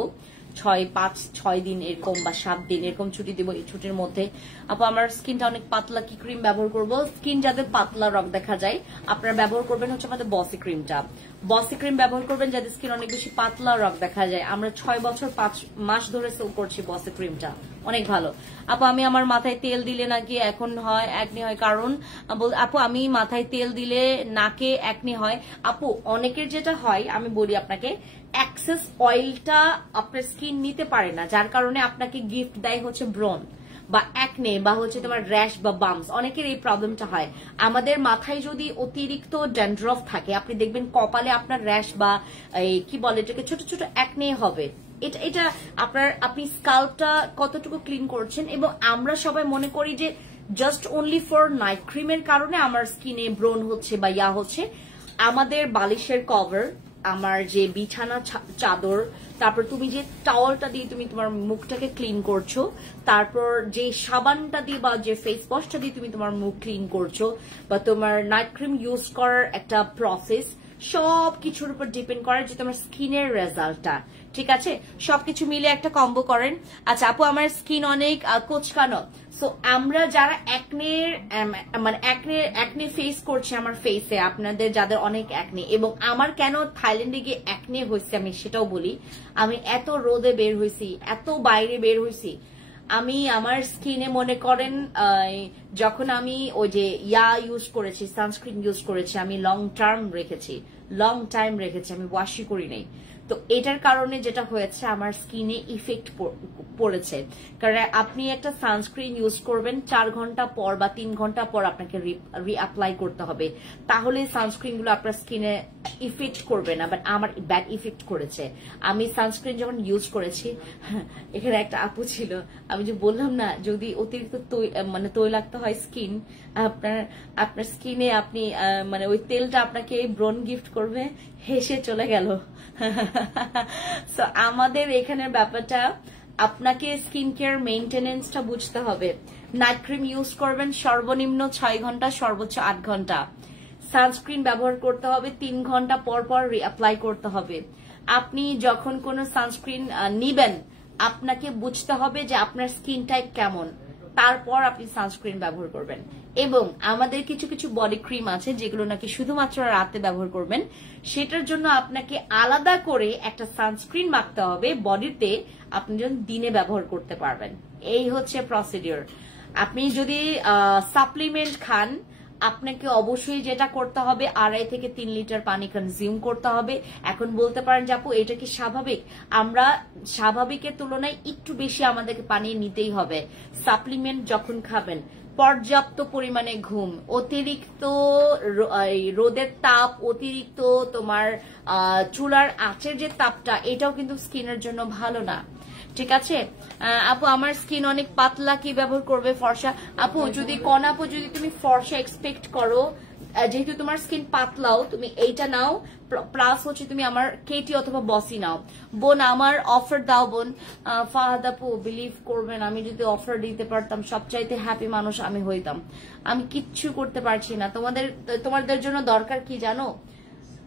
6 দিন এরকম বা 7 দিন এরকম ছুটি দিব। এই ছুটির মধ্যে আপু আমার স্কিনটা অনেক পাতলা, কি ক্রিম ব্যবহার করব? স্কিন যাদের পাতলা রগ দেখা যায় আপনারা ব্যবহার করবেন হচ্ছে আমাদের বসি ক্রিমটা। বসি ক্রিম ব্যবহার করবেন যাদের স্কিন অনেক বেশি পাতলা রগ দেখা যায়। আমরা 6 বছর 5 মাস ধরে সেল করছি বসি ক্রিমটা, অনেক ভালো। আপু আমি আমার মাথায় তেল দিলে নাকি এখন হয় একনি হয়, কারণ আপু আমি মাথায় তেল দিলে নাকে একনি হয়। আপু অনেকের যেটা হয় আমি বলি আপনাকে, এক্সেস অয়েলটা আপনার স্কিন নিতে পারে না, যার কারণে আপনাকে গিফট দেয় হচ্ছে ব্রন বা একনে বা হচ্ছে তোমার র্যাশ বা বাম্পস। অনেকের এই প্রবলেমটা হয়। আমাদের মাথায় যদি অতিরিক্ত ড্যান্ড্রফ থাকে আপনি দেখবেন কপালে আপনার র্যাশ বা কি বলে এটাকে ছোট ছোট একনে হবে। এটা আপনি স্কাল্পটা কতটুকু ক্লিন করছেন। এবং আমরা সবাই মনে করি যে জাস্ট অনলি ফর নাইট ক্রিমের কারণে আমার স্কিনে ব্রন হচ্ছে বা ইয়া হচ্ছে। আমাদের বালিশের কভার, আমার যে বিছানা চাদর, তারপর তুমি যে টাওয়ালটা দিয়ে তুমি তোমার মুখটাকে ক্লিন করছো, তারপর যে সাবানটা দিয়ে বা যে ফেস ওয়াশটা দিয়ে তুমি তোমার মুখ ক্লিন করছো, বা তোমার নাইট ক্রিম ইউজ করার একটা প্রসেস, সব কিছুর উপর ডিপেন্ড করে যে তোমার স্কিনের রেজাল্টটা ঠিক আছে। সবকিছু মিলে একটা কম্বো করেন। আচ্ছা আপু আমার স্কিন অনেক কোচকানো, সো আমরা যারা একনে ফেস করছে আমার ফেসে, আপনাদের যাদের অনেক একনে, এবং আমার কেন থাইল্যান্ডে গিয়ে একনে হয়েছে আমি সেটাও বলি। আমি এত রোদে বের হয়েছি, এত বাইরে বের হয়েছি, আমি আমার স্কিনে মনে করেন যখন আমি ওই যে ইউজ করেছি, সানস্ক্রিন ইউজ করেছি, আমি লং টাইম রেখেছি, আমি ওয়াশই করি নাই। তো এটার কারণে যেটা হয়েছে আমার স্কিনে ইফেক্ট পড়েছে। কারণ আপনি একটা সানস্ক্রিন ইউজ করবেন 4 ঘন্টা পর বা 3 ঘন্টা পর আপনাকে রিঅ্যাপ্লাই করতে হবে, তাহলে সানস্ক্রিন গুলো আপনার স্কিনে ইফেক্ট করবে না। বাট আমার ব্যাড ইফেক্ট করেছে। আমি সানস্ক্রিন যখন ইউজ করেছি, এখানে একটা আপু ছিল, আমি যে বললাম না যদি অতিরিক্ত মানে তৈলাক্ত হয় স্কিন, আপনার স্কিনে আপনি মানে ওই তেলটা আপনাকে ব্রন গিফট করবে, হেসে চলে গেল। সো আমাদের এখানের ব্যাপারটা আপনাকে স্কিন কেয়ার মেইনটেনেন্সটা বুঝতে হবে। নাইট ক্রিম ইউজ করবেন সর্বনিম্ন 6 ঘন্টা, সর্বোচ্চ 8 ঘন্টা। সানস্ক্রিন ব্যবহার করতে হবে 3 ঘন্টা পর পর রিঅ্যাপ্লাই করতে হবে। আপনি যখন কোনো সানস্ক্রিন নিবেন আপনাকে বুঝতে হবে যে আপনার স্কিন টাইপ কেমন, তারপর আপনি সানস্ক্রিন ব্যবহার করবেন। এবং আমাদের কিছু কিছু বডি ক্রিম আছে যেগুলো নাকি শুধুমাত্র রাতে ব্যবহার করবেন, সেটার জন্য আপনাকে আলাদা করে একটা সানস্ক্রিন মাখতে হবে বডিতে, আপনি যেন দিনে ব্যবহার করতে পারবেন। এই হচ্ছে প্রসিডিওর। আপনি যদি সাপ্লিমেন্ট খান আপনাকে অবশ্যই যেটা করতে হবে 2.5 থেকে 3 লিটার পানি কনজিউম করতে হবে। এখন বলতে পারেন যে আপু এটা কি স্বাভাবিক? আমরা স্বাভাবিকের তুলনায় একটু বেশি আমাদেরকে পানি নিতেই হবে। সাপ্লিমেন্ট যখন খাবেন পর্যাপ্ত পরিমাণে ঘুম, অতিরিক্ত রোদের তাপ, অতিরিক্ত তোমার চুলার আঁচের যে তাপটা, এটাও কিন্তু স্কিনের জন্য ভালো না। ঠিক আছে আপু আমার স্কিন অনেক পাতলা, কি ব্যবহার করবে? ফর্সা। আপু যদি তুমি ফর্সা এক্সপেক্ট করো, যেহেতু তোমার স্কিন পাতলাও, তুমি এইটা নাও, প্লাস হচ্ছে তুমি আমার কেটি অথবা বসি নাও। বোন আমার অফার দাও বোন। ফাহাদ আপু বিলিভ করবেন আমি যদি অফার দিতে পারতাম সবচাইতে হ্যাপি মানুষ আমি হইতাম। আমি কিচ্ছু করতে পারছি না। তোমাদের জন্য দরকার কি জানো?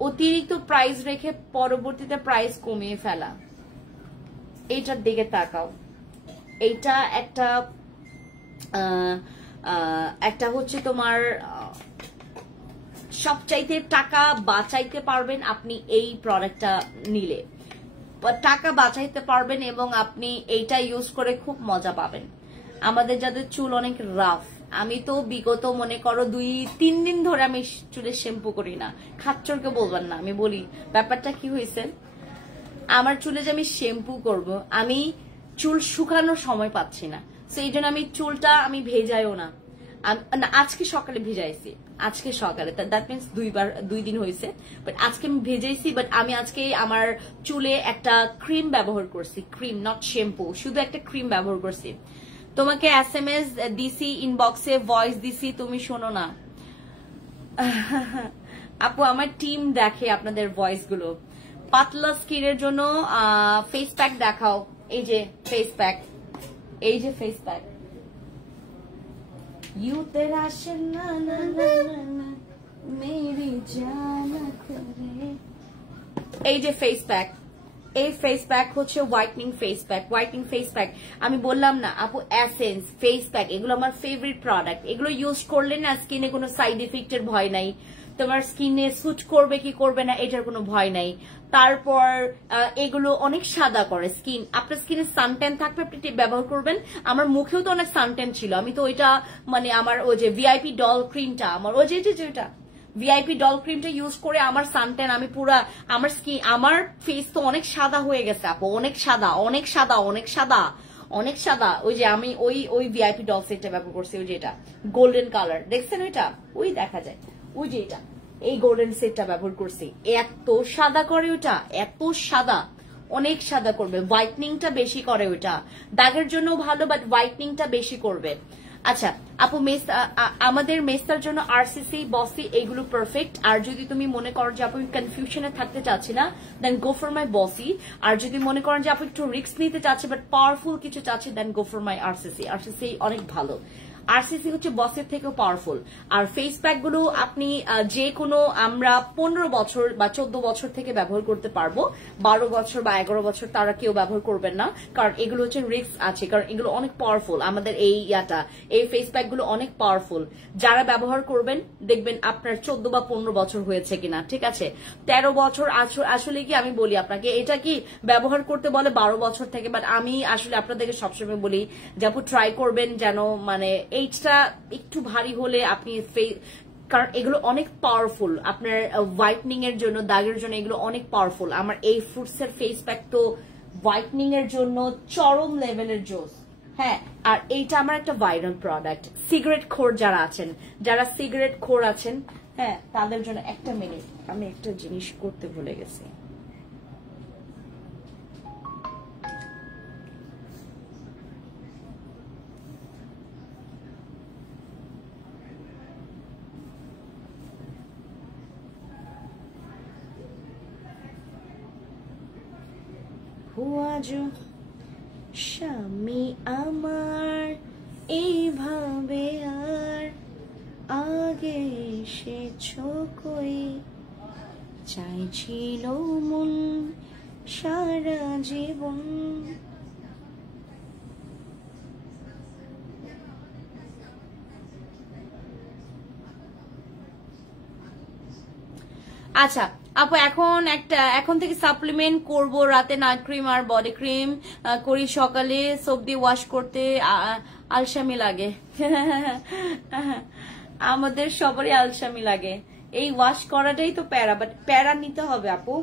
অতিরিক্ত প্রাইস রেখে পরবর্তীতে প্রাইস কমিয়ে ফেলা। এইটার দিকে তাকাও। এইটা একটা হচ্ছে তোমার সবচাইতে টাকা বাঁচাইতে পারবেন আপনি এই প্রোডাক্টটা নিলে। টাকা বাঁচাইতে পারবেন এবং আপনি এইটা ইউজ করে খুব মজা পাবেন। আমাদের যাদের চুল অনেক রাফ, আমি তো বিগত মনে করো 2-3 দিন ধরে আমি চুলে শ্যাম্পু করি না, খাচ্চরকে বলবেন না, আমি বলি ব্যাপারটা কি হয়েছে, আমার চুলে যে আমি শ্যাম্পু করব, আমি চুল শুকানোর সময় পাচ্ছি না, তো এই জন্য আমি চুলটা আমি ভেজাইও না। আজকে সকালে ভিজাইছি, আজকে সকালে, দ্যাট মিনস 2 দিন হয়েছে, বাট আজকে আমি ভেজাইছি। বাট আমি আজকে আমার চুলে একটা ক্রিম ব্যবহার করছি, ক্রিম নট শ্যাম্পু, শুধু একটা ক্রিম ব্যবহার করছি। তোমাকে SMS দিছি, ইনবক্সে ভয়েস দিছি, তুমি শোনো না। আপু আমার টিম দেখে আপনাদের ভয়েস গুলো। পাতলা স্কিনের জন্য ফেস প্যাক দেখাও। এই যে ফেস প্যাক, এই যে ফেস প্যাক, ইউ তেরা না না না মেরি জান করে, এই যে ফেস প্যাক, এই ফেস প্যাক হচ্ছে whitening face pack. Whitening face pack আমি বললাম না আপু, এসেন্স ফেস প্যাক এগুলো আমার ফেভারিট প্রোডাক্ট। এগুলো ইউজ করলে না স্কিনে কোনো সাইড ইফেক্টের ভয় নাই, তোমার স্কিনে স্যুট করবে কি করবে না এটার কোনো ভয় নাই। তারপর এগুলো অনেক সাদা করে স্কিন, আপনার স্কিনে সানট্যান থাকবে আপনি ব্যবহার করবেন। আমার মুখেও তো অনেক সানট্যান ছিল, আমি তো ওইটা মানে আমার ওই যে ভিআইপি ডল ক্রিমটা, আমার ওই যেটা ভিআইপি ডল ক্রিমটা ইউজ করে আমার সানট্যান, আমি পুরা আমার স্কিন, আমার ফেস তো অনেক সাদা হয়ে গেছে আপু, অনেক সাদা অনেক সাদা অনেক সাদা অনেক সাদা। ওই যে আমি ওই ভিআইপি ডল সেটটা ব্যবহার করছি, ওই যে এটা গোল্ডেন কালার দেখছেন, ওইটা ওই দেখা যায়, ওই যে এটা এই গোল্ডেন সেটটা ব্যবহার করছি, এত সাদা করে ওটা, এত সাদা, অনেক সাদা করবে, হোয়াইটনিংটা বেশি করে ওইটা, দাগের জন্য ভালো বাট হোয়াইটনিংটা বেশি করবে। আচ্ছা আপু আমাদের মেস্তার জন্য আরসিসি বসি এইগুলো পারফেক্ট। আর যদি তুমি মনে করো যে আপু কনফিউশনে থাকতে চাচ্ছি না, দেন গো ফর মাই বসি। আর যদি মনে করেন যে আপু একটু রিস্ক নিতে চাচ্ছি বাট পাওয়ারফুল কিছু চাচ্ছি, then go for my RCC. RCC অনেক ভালো, আরসিসি হচ্ছে বসের থেকেও পাওয়ারফুল। আর ফেস প্যাক গুলো আপনি যে কোনো, আমরা 15 বছর বা 14 বছর থেকে ব্যবহার করতে পারবো, 12 বছর বা 11 বছর তারা কেউ ব্যবহার করবেন না, কারণ এগুলো হচ্ছে রিস্ক আছে, কারণ এগুলো অনেক পাওয়ারফুল। আমাদের এই ফেস প্যাক গুলো অনেক পাওয়ারফুল, যারা ব্যবহার করবেন দেখবেন আপনার 14 বা 15 বছর হয়েছে কিনা, ঠিক আছে 13 বছর। আসলে কি আমি বলি আপনাকে, এটা কি ব্যবহার করতে বলে 12 বছর থেকে, বাট আমি আসলে আপনাদেরকে সবসময় বলি যে আপু ট্রাই করবেন যেন মানে এইটা একটু ভারী হলে আপনি, কারণ এগুলো অনেক পাওয়ারফুল আপনার হোয়াইটনিং এর জন্য, দাগের জন্য এগুলো অনেক পাওয়ারফুল। আমার এই ফ্রুটস এর ফেস প্যাক তো হোয়াইটনিং এর জন্য চরম লেভেলের জোস। হ্যাঁ, আর এইটা আমার একটা ভাইরাল প্রোডাক্ট, সিগারেট খোর যারা আছেন, যারা সিগারেট খোর আছেন, হ্যাঁ তাদের জন্য। একটা মিনিট, আমি একটা জিনিস করতে ভুলে গেছি। স্বামী আমার এইভাবে আর আগে এসেছ কই, চাইছিল মন সারা জীবন। আচ্ছা আপু এখন থেকে সাপ্লিমেন্ট করব, রাতে নাইট ক্রিম আর বডি ক্রিম করি, সকালে সোপ দিয়ে ওয়াশ করতে আলসামি লাগে। আমাদের সবারই আলসামি লাগে, এই ওয়াশ করাটাই তো প্যারা, বাট প্যারা নিতে হবে আপু,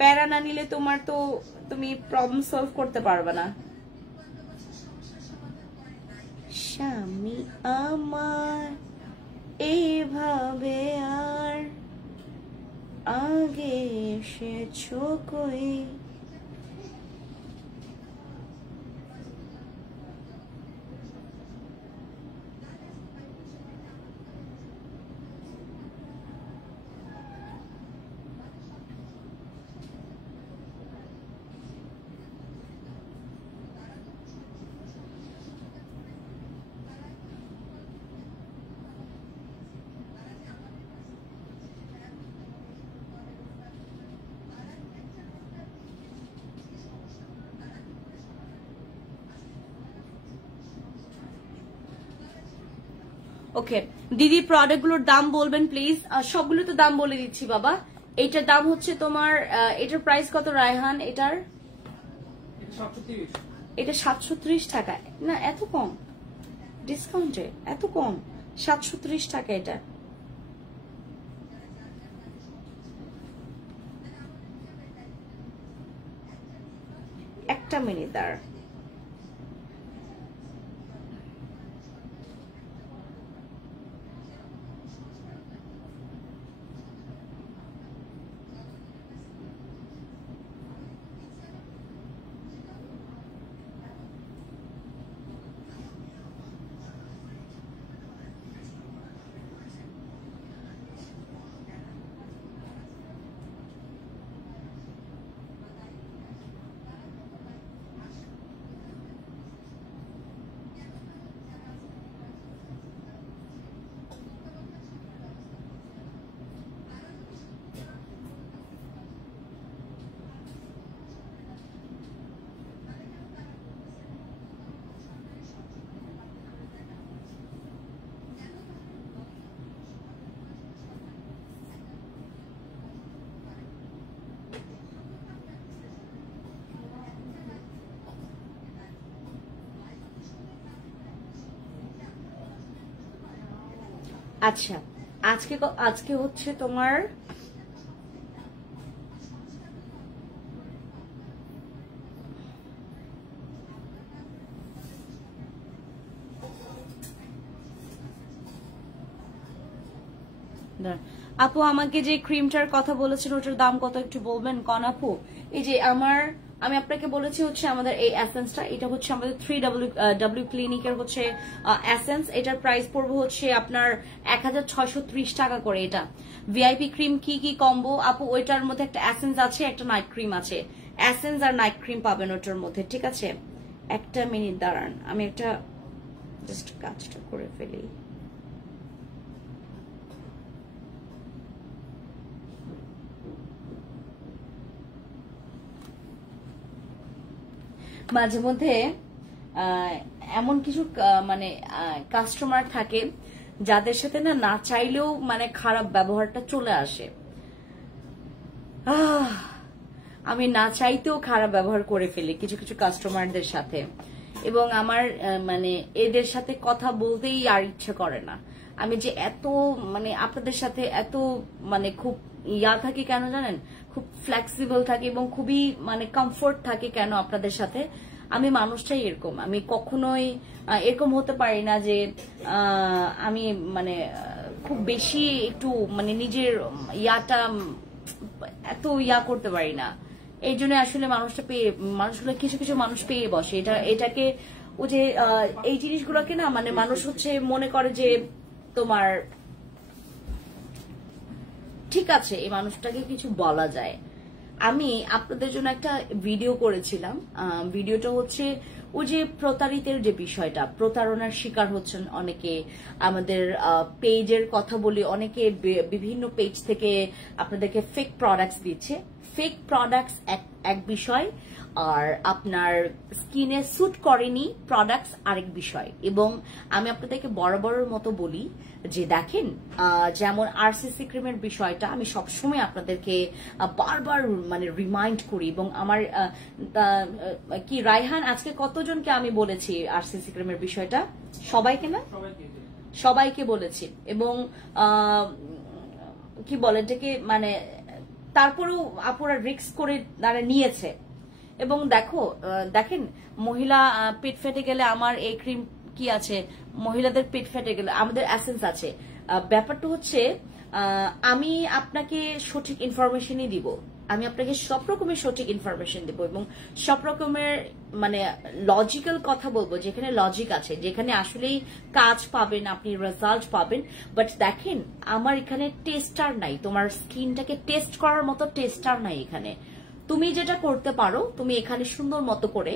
প্যারা না নিলে তুমি প্রবলেম সলভ করতে পারবে না। স্বামী আমার এইভাবে আর আগে এসেছো কই। ওকে দিদি, প্রোডাক্ট গুলোর দাম বলবেন প্লিজ। সবগুলো তো দাম বলে দিচ্ছি বাবা। এইটার দাম হচ্ছে তোমার, এটার প্রাইস কত রায়হান? এটার এটা 730 টাকা না, এত কম ডিসকাউন্টে, এত কম, 730 টাকা এটা। একটা মিনিট দাঁড়া, আচ্ছা আজকে হচ্ছে তোমার আপু আমাকে যে ক্রিমটার কথা বলেছেন ওটার দাম কত একটু বলবেন কোন আপু? এই যে আমি আপনাকে বলেছি হচ্ছে আমাদের এই এসেন্সটা, এটা হচ্ছে আমাদের 3W ক্লিনিকের হচ্ছে এসেন্স। এটার প্রাইস পড়বে হচ্ছে আপনার 1630 টাকা করে। এটা ভিআইপি ক্রিম কি কি কম্বো আপু? ওইটার মধ্যে একটা এসেন্স আছে, একটা নাইট ক্রিম আছে। এসেন্স আর নাইট ক্রিম পাবেন ওটার মধ্যে, ঠিক আছে? একটা মিনিট দাঁড়ান, আমি একটা জাস্ট কাজটা করে ফেলি। মাঝে মধ্যে এমন কিছু মানে কাস্টমার থাকে যাদের সাথে না চাইলেও মানে খারাপ ব্যবহারটা চলে আসে। আমি না চাইতেও খারাপ ব্যবহার করে ফেলি কিছু কিছু কাস্টমারদের সাথে, এবং আমার মানে এদের সাথে কথা বলতেই আর ইচ্ছে করে না। আমি যে এত মানে আপনাদের সাথে এত মানে খুব থাকি কেন জানেন, খুব ফ্লেক্সিবল থাকি এবং খুবই মানে কমফোর্ট থাকে কেন আপনাদের সাথে। আমি মানুষটাই এরকম, আমি কখনোই এরকম হতে পারি না যে আমি মানে খুব বেশি একটু মানে নিজের এত করতে পারি না। এই জন্য আসলে মানুষগুলো কিছু কিছু মানুষ পেয়ে বসে এটাকে ও যে এই জিনিসগুলোকে না মানে মানুষ হচ্ছে মনে করে যে তোমার ঠিক আছে এই মানুষটাকে কিছু বলা যায়। আমি আপনাদের জন্য একটা ভিডিও করেছিলাম, ভিডিওটা হচ্ছে ওই যে প্রতারিতের যে বিষয়টা, প্রতারণার শিকার হচ্ছেন অনেকে। আমাদের পেজের কথা বলি, অনেকে বিভিন্ন পেজ থেকে আপনাদেরকে ফেক প্রোডাক্টস দিচ্ছে। ফেক প্রোডাক্টস এক বিষয়, আর আপনার স্কিনে স্যুট করেনি প্রোডাক্টস আরেক বিষয়। এবং আমি আপনাদেরকে বরাবরের মতো বলি যে দেখেন, যেমন আরসিসি ক্রিমের বিষয়টা আমি সবসময় আপনাদেরকে বারবার মানে রিমাইন্ড করি, এবং আমার কি রায়হান আজকে কতজনকে আমি বলেছি আরসিসি ক্রিমের বিষয়টা? সবাইকে না, সবাইকে বলেছি। এবং কি বলে এটাকে মানে তারপরেও আপুরা রিস্ক করে তারা নিয়েছে। এবং দেখেন মহিলা পেট ফেটে গেলে আমার এই ক্রিম কি আছে, মহিলাদের পেট ফেটে গেলে আমাদের এসেন্স আছে। ব্যাপারটা হচ্ছে আমি আপনাকে সঠিক ইনফরমেশনই দিব, আমি আপনাকে সব রকমের সঠিক ইনফরমেশন দিব এবং সব রকমের মানে লজিক্যাল কথা বলবো, যেখানে লজিক আছে, যেখানে আসলেই কাজ পাবেন, আপনি রেজাল্ট পাবেন। বাট দেখেন আমার এখানে টেস্টার নাই, তোমার স্কিনটাকে টেস্ট করার মতো টেস্টার নাই এখানে। তুমি যেটা করতে পারো, তুমি এখানে সুন্দর মতো করে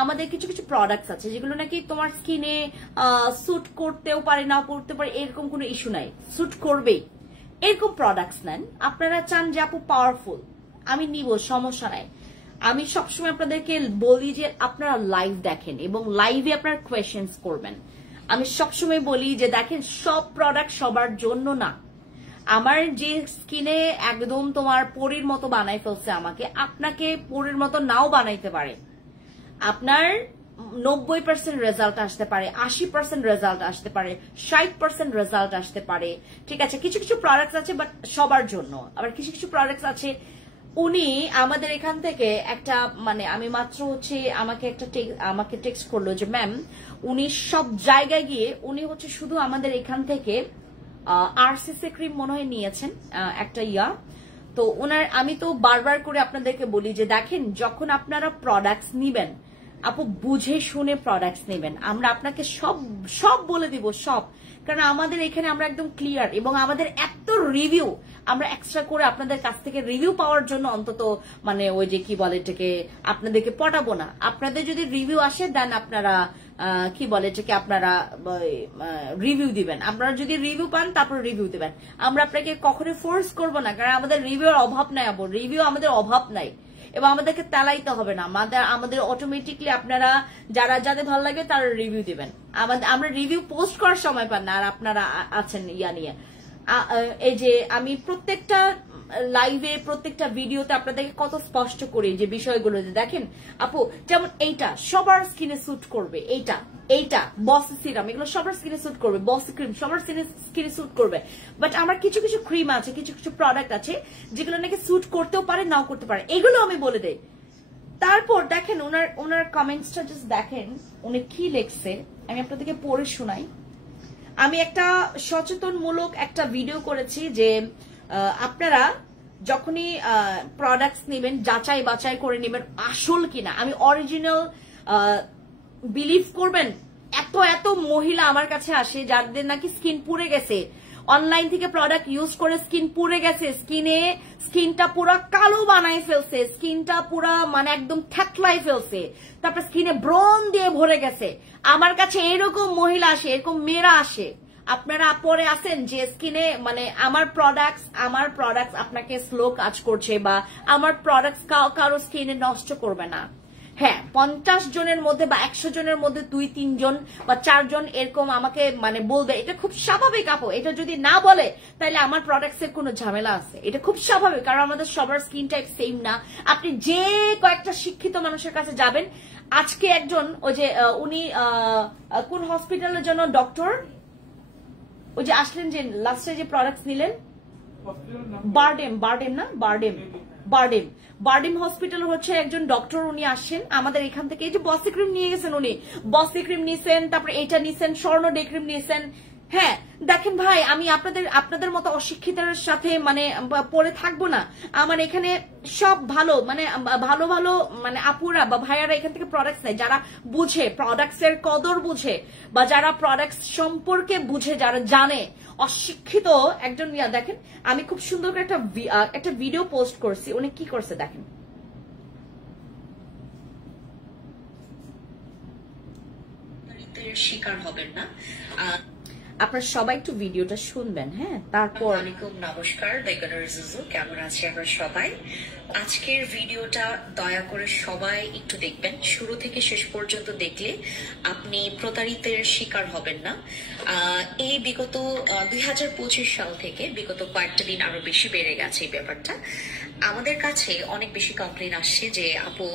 আমাদের কিছু কিছু প্রোডাক্টস আছে যেগুলো নাকি তোমার স্কিনে স্যুট করতেও পারে, না করতে পারে, এরকম কোনো ইস্যু নাই, স্যুট করবেই এরকম প্রোডাক্টস নেন। আপনারা চান যে আপু পাওয়ারফুল, আমি নিব, সমস্যা নাই। আমি সবসময় আপনাদেরকে বলি যে আপনারা লাইভ দেখেন এবং লাইভে আপনারা কোয়েশ্চেন্স করবেন। আমি সবসময় বলি যে দেখেন সব প্রোডাক্ট সবার জন্য না। আমার যে স্কিনে একদম তোমার পরীর মতো বানাই ফেলছে আমাকে, আপনাকে পরীর মতো নাও বানাইতে পারে, আপনার 90% রেজাল্ট আসতে পারে, 80% রেজাল্ট আসতে পারে, 60% রেজাল্ট আসতে পারে। ঠিক আছে, কিছু কিছু প্রোডাক্টস আছে বাট সবার জন্য, আবার কিছু কিছু প্রোডাক্টস আছে। উনি আমাদের এখান থেকে একটা মানে আমি মাত্র হচ্ছে আমাকে টেক্সট করলো যে ম্যাম উনি সব জায়গায় গিয়ে উনি হচ্ছে শুধু আমাদের এখান থেকে আরসিসি ক্রিম মনে হয় নিয়েছেন একটা তো ওনার আমি তো বারবার করে আপনাদেরকে বলি যে দেখেন যখন আপনারা প্রোডাক্টস নিবেন আপু বুঝে শুনে প্রোডাক্টস নেবেন। আমরা আপনাকে সব সব বলে দিব সব, কারণ আমাদের এখানে আমরা একদম ক্লিয়ার এবং আমাদের এত রিভিউ আমরা এক্সট্রা করে আপনাদের কাছ থেকে রিভিউ পাওয়ার জন্য অন্তত মানে ওই যে কি বলে এটাকে আপনাদেরকে পটাবো না। আপনাদের যদি রিভিউ আসে দেন আপনারা কি বলে এটাকে আপনারা রিভিউ দিবেন। আপনারা যদি রিভিউ পান তারপর রিভিউ দিবেন। আমরা আপনাকে কখনোই ফোর্স করবো না, কারণ আমাদের রিভিউর অভাব নাই আপু, রিভিউ আমাদের অভাব নাই এবং আমাদেরকে তেলাইতে হবে না। আমাদের অটোমেটিকলি আপনারা যাদের ভালো লাগে তারা রিভিউ দিবেন। আমরা রিভিউ পোস্ট করার সময় পান না, আর আপনারা আছেন নিয়ে এই যে আমি প্রত্যেকটা লাইভে প্রত্যেকটা ভিডিওতে আপনাদেরকে কত স্পষ্ট করি যে বিষয়গুলো যে দেখেন আপু যেমন এইটা সবার স্কিনে স্যুট করবে, এইটা বসি সিরাম এগুলো সবার স্কিনে স্যুট করবে, বসি ক্রিম সবার স্কিনে স্যুট করবে। বাট আমার কিছু কিছু ক্রিম আছে, কিছু কিছু প্রোডাক্ট আছে যেগুলো নাকি স্যুট করতেও পারে নাও করতে পারে, এগুলো আমি বলে দেই। তারপর দেখেন ওনার কমেন্টসটা জাস্ট দেখেন উনি কি লিখছে, আমি আপনাদেরকে পড়ে শোনাই। আমি একটা সচেতনমূলক একটা ভিডিও করেছি যে আপনারা যখনই প্রোডাক্টস নেবেন যাচাই বাছাই করে নেবেন আসল কিনা। আমি অরিজিনাল বিলিভ করবেন এত এত মহিলা আমার কাছে আসে যাদের নাকি স্কিন পুড়ে গেছে, অনলাইন থেকে প্রোডাক্ট ইউজ করে স্কিন পুড়ে গেছে, স্কিনটা পুরো কালো বানায় ফেলছে, স্কিনটা পুরো মানে একদম ঠেকলাই ফেলছে, তারপর স্কিনে ব্রণ দিয়ে ভরে গেছে। আমার কাছে এরকম মহিলা আসে, এরকম মেয়েরা আসে। আপনারা পরে আছেন যে স্কিনে মানে আমার প্রোডাক্টস আপনাকে স্লো কাজ করছে বা আমার প্রোডাক্টস কারো স্কিনে নষ্ট করবে না। হ্যাঁ 50 জনের মধ্যে বা 100 জনের মধ্যে 2-3 জন বা 4 জন এরকম আমাকে মানে বলবে, এটা খুব স্বাভাবিক আপু। এটা যদি না বলে তাহলে আমার প্রোডাক্টস এর কোনো ঝামেলা আছে, এটা খুব স্বাভাবিক, কারণ আমাদের সবার স্কিন টাইপ সেম না। আপনি যে কয়েকটা শিক্ষিত মানুষের কাছে যাবেন, আজকে একজন ওই যে উনি কোন হসপিটালের জন্য ডক্টর ওই যে আসলেন যে লাস্টে যে প্রোডাক্টস নিলেন বারডেম হসপিটাল হচ্ছে একজন ডক্টর উনি আসছেন আমাদের এখান থেকে। এই যে বসি ক্রিম নিয়ে গেছেন উনি, বসি ক্রিম নিয়েছেন, তারপরে এটা নিয়েছেন, স্বর্ণ ডে ক্রিম নিয়েছেন। হ্যাঁ দেখেন ভাই আমি আপনাদের মতো অশিক্ষিতের সাথে মানে পড়ে থাকবো না। আমার এখানে সব ভালো মানে ভালো মানে আপুরা বা ভাইয়ারা এখান থেকে প্রোডাক্টস নেয়, যারা বুঝে প্রোডাক্টস এর কদর বুঝে বা যারা প্রোডাক্টস সম্পর্কে বুঝে, যারা জানে। অশিক্ষিত একজন দেখেন আমি খুব সুন্দর করে একটা ভিডিও পোস্ট করছি, উনি কি করছে দেখেন। শিকার হবেন না। আপনারা সবাই একটু ভিডিওটা শুনবেন। হ্যাঁ তারপর নমস্কার কেমন আছে আমরা সবাই। আজকের ভিডিওটা দয়া করে সবাই একটু দেখবেন, শুরু থেকে শেষ পর্যন্ত দেখলে আপনি প্রতারিতের শিকার হবেন না। এই বিগত 2025 সাল থেকে বিগত কয়েকটা দিন আরো বেশি বেড়ে গেছে এই ব্যাপারটা। আমাদের কাছে অনেক বেশি কমপ্লেন আসছে যে আপু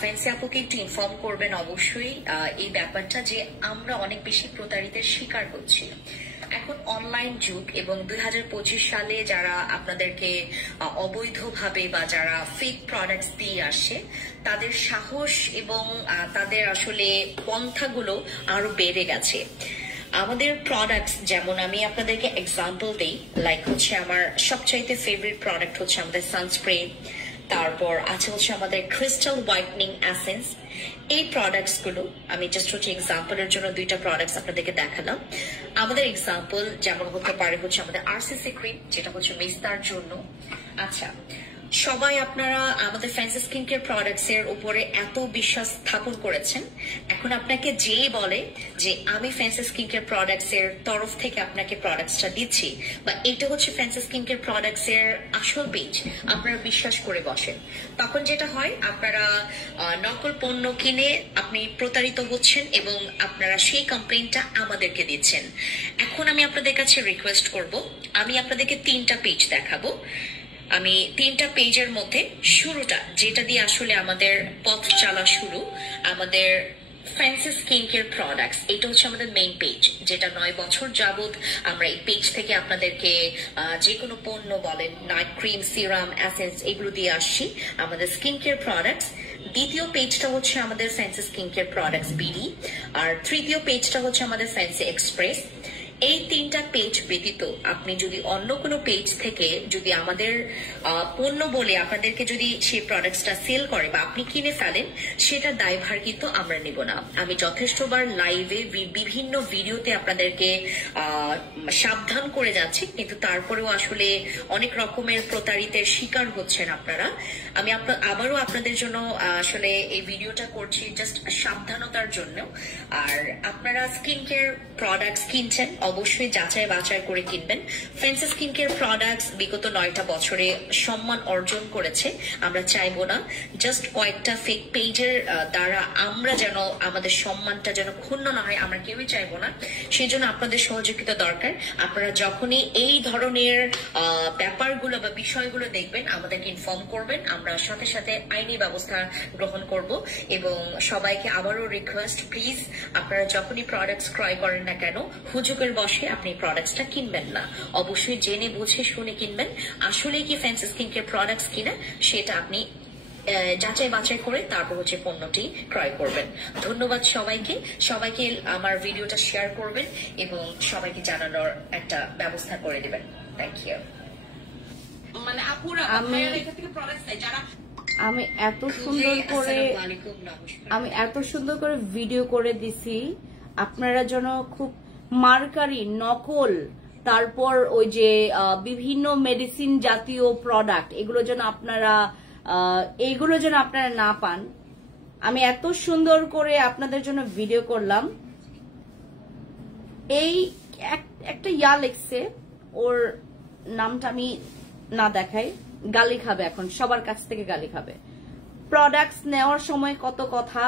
ফ্যান্সি আপুকে একটু ইনফর্ম করবেন অবশ্যই এই ব্যাপারটা যে আমরা অনেক বেশি প্রতারিতের শিকার হচ্ছি। এখন অনলাইন যুগ এবং 2025 সালে যারা আপনাদেরকে অবৈধভাবে বা যারা ফেক প্রোডাক্টস দিয়ে আসে তাদের সাহস এবং তাদের আসলে পন্থাগুলো আরো বেড়ে গেছে। আমাদের প্রোডাক্টস যেমন আমি আপনাদেরকে এক্সাম্পল দেই, লাইক হচ্ছে আমার সবচাইতে ফেভারিট প্রোডাক্ট হচ্ছে আমাদের সানস্প্রে, তারপর আছে হচ্ছে আমাদের ক্রিস্টাল হোয়াইটনিং এসেন্স। এই প্রোডাক্টস গুলো আমি জাস্ট হচ্ছে এক্সাম্পলের জন্য দুইটা প্রোডাক্টস আপনাদেরকে দেখালাম। আমাদের এক্সাম্পল যেমন হতে পারে হচ্ছে আমাদের আরসিসি ক্রিম, যেটা হচ্ছে মেস্তার জন্য। আচ্ছা সবাই আপনারা আমাদের ফ্যান্সি স্কিন কেয়ার প্রোডাক্টস এর উপরে এত বিশ্বাস স্থাপন করেছেন, এখন আপনাকে যে বলে যে আমি ফ্যান্সি স্কিন কেয়ার প্রোডাক্টস এর তরফ থেকে আপনাকে প্রোডাক্টসটা দিচ্ছি বা এটা হচ্ছে ফ্যান্সি স্কিন কেয়ার প্রোডাক্টস এর আসল পেজ, আপনারা বিশ্বাস করে বসেন। তখন যেটা হয় আপনারা নকল পণ্য কিনে আপনি প্রতারিত হচ্ছেন এবং আপনারা সেই কমপ্লেইনটা আমাদেরকে দিচ্ছেন। এখন আমি আপনাদের কাছে রিকোয়েস্ট করব, আমি আপনাদেরকে 3টা পেজ দেখাবো। আমি 3টা পেজের মধ্যে শুরুটা যেটা দিয়ে আসলে আমাদের পথ চলা শুরু, আমাদের ফ্যান্সি স্কিন কেয়ার প্রোডাক্টস, এটা হচ্ছে আমাদের মেইন পেজ, যেটা 9 বছর যাবত আমরা এই পেজ থেকে আপনাদেরকে যে কোনো পণ্য বলেন, নাইট ক্রিম, সিরাম, এসেন্স, এগুলো দিয়ে আসছি, আমাদের স্কিন কেয়ার প্রোডাক্টস। দ্বিতীয় পেজটা হচ্ছে আমাদের fancy skin care products BD, আর তৃতীয় পেজটা হচ্ছে আমাদের ফ্যান্সি এক্সপ্রেস। এই 3টা পেজ ব্যতীত আপনি যদি অন্য কোনো পেজ থেকে যদি আমাদের পণ্য বলে আপনাদেরকে যদি সেই প্রোডাক্টসটা সেল করে বা আপনি কিনে ফেলেন, সেটা দায়ভার কিন্তু আমরা নেব না। আমি যথেষ্টবার লাইভে বিভিন্ন ভিডিওতে আপনাদেরকে সাবধান করে যাচ্ছি, কিন্তু তারপরেও আসলে অনেক রকমের প্রতারিতের শিকার হচ্ছেন আপনারা। আমি আবারও আপনাদের জন্য আসলে এই ভিডিওটা করছি জাস্ট সাবধানতার জন্য। আর আপনারা স্কিন কেয়ার প্রোডাক্টস কিনছেন, অবশ্যই যাচাই বাছাই করে কিনবেন। ফ্যান্সি স্কিন কেয়ার প্রোডাক্টস বিগত 9টা বছরে সম্মান অর্জন করেছে। আমরা চাইবো না জাস্ট কয়েকটা ফেক পেজের দ্বারা আমরা যেন আমাদের সম্মানটা যেন ক্ষুণ্ণ না হয়, আমরা কেউই চাইবো না। সেই জন্য আপনাদের সহযোগিতা দরকার। আপনারা যখনই এই ধরনের ব্যাপারগুলো বা বিষয়গুলো দেখবেন, আমাদেরকে ইনফর্ম করবেন, আমরা সাথে সাথে আইনি ব্যবস্থা গ্রহণ করব। এবং সবাইকে আবারও রিকোয়েস্ট, প্লিজ আপনারা যখনই প্রোডাক্টস ক্রয় করেন না কেন, হুজুগের বসে আপনি প্রোডাক্টসটা কিনবেন না। অবশ্যই জেনে বুঝে শুনে কিনবেন। আসলে কি ফ্যান্সি স্কিন কেয়ার প্রোডাক্টস কিনা সেটা আপনি যাচাই বাছাই করে তারপর হচ্ছে পণ্যটি ক্রয় করবেন। ধন্যবাদ সবাইকে। সবাইকে আমার ভিডিওটা শেয়ার করবেন এবং সবাইকে জানানোর একটা ব্যবস্থা করে দেবেন। Thank you. মানে আপুরা এখান থেকে প্রোডাক্টস চাই যারা আমি এত সুন্দর করে ভিডিও করে দিছি, আপনারা যেন খুব মার্কারি, নকল, তারপর ওই যে বিভিন্ন মেডিসিন জাতীয় প্রোডাক্ট, এগুলো যেন আপনারা না পান। আমি এত সুন্দর করে আপনাদের জন্য ভিডিও করলাম। এই একটা ইয়া লেখছে, ওর নামটা আমি না দেখাই, গালি খাবে, এখন সবার কাছ থেকে গালি খাবে। প্রোডাক্টস নেওয়ার সময় কত কথা,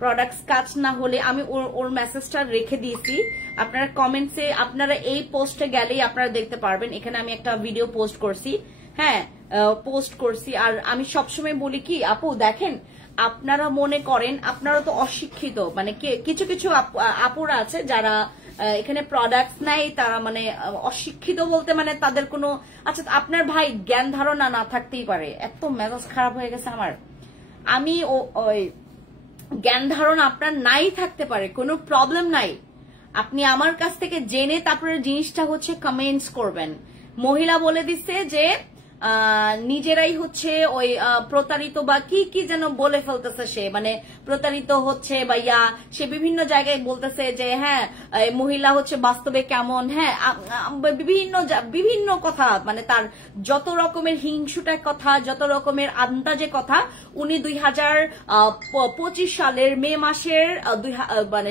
প্রোডাক্টস কাজ না হলে আমি ওর মেসেজটা রেখে দিয়েছি। আপনারা কমেন্টসে, আপনারা এই পোস্টে গেলেই আপনারা দেখতে পারবেন। এখানে আমি একটা ভিডিও পোস্ট করছি, হ্যাঁ পোস্ট করছি। আর আমি সবসময় বলি কি, আপু দেখেন, আপনারা মনে করেন আপনারা তো অশিক্ষিত, মানে কিছু কিছু আপুরা আছে যারা এখানে প্রোডাক্টস নেয়, তারা মানে অশিক্ষিত বলতে মানে তাদের কোনো, আচ্ছা আপনার ভাই জ্ঞান ধারণা না থাকতেই পারে। এত মেজাজ খারাপ হয়ে গেছে আমার। আমি ওই জ্ঞান ধারণা আপনার নাই থাকতে পারে, কোনো প্রবলেম নাই, আপনি আমার কাছ থেকে জেনে তারপরে জিনিসটা হচ্ছে কমেন্টস করবেন। মহিলা বলে দিচ্ছে যে নিজেরাই হচ্ছে ওই প্রতারিত বা কি কি যেন বলে ফেলতেছে, সে মানে প্রতারিত হচ্ছে বা সে বিভিন্ন জায়গায় বলতেছে যে হ্যাঁ মহিলা হচ্ছে বাস্তবে কেমন, হ্যাঁ বিভিন্ন কথা, মানে তার যত রকমের হিংসুটার কথা, যত রকমের আন্দাজে কথা উনি 2025 সালের মে মাসের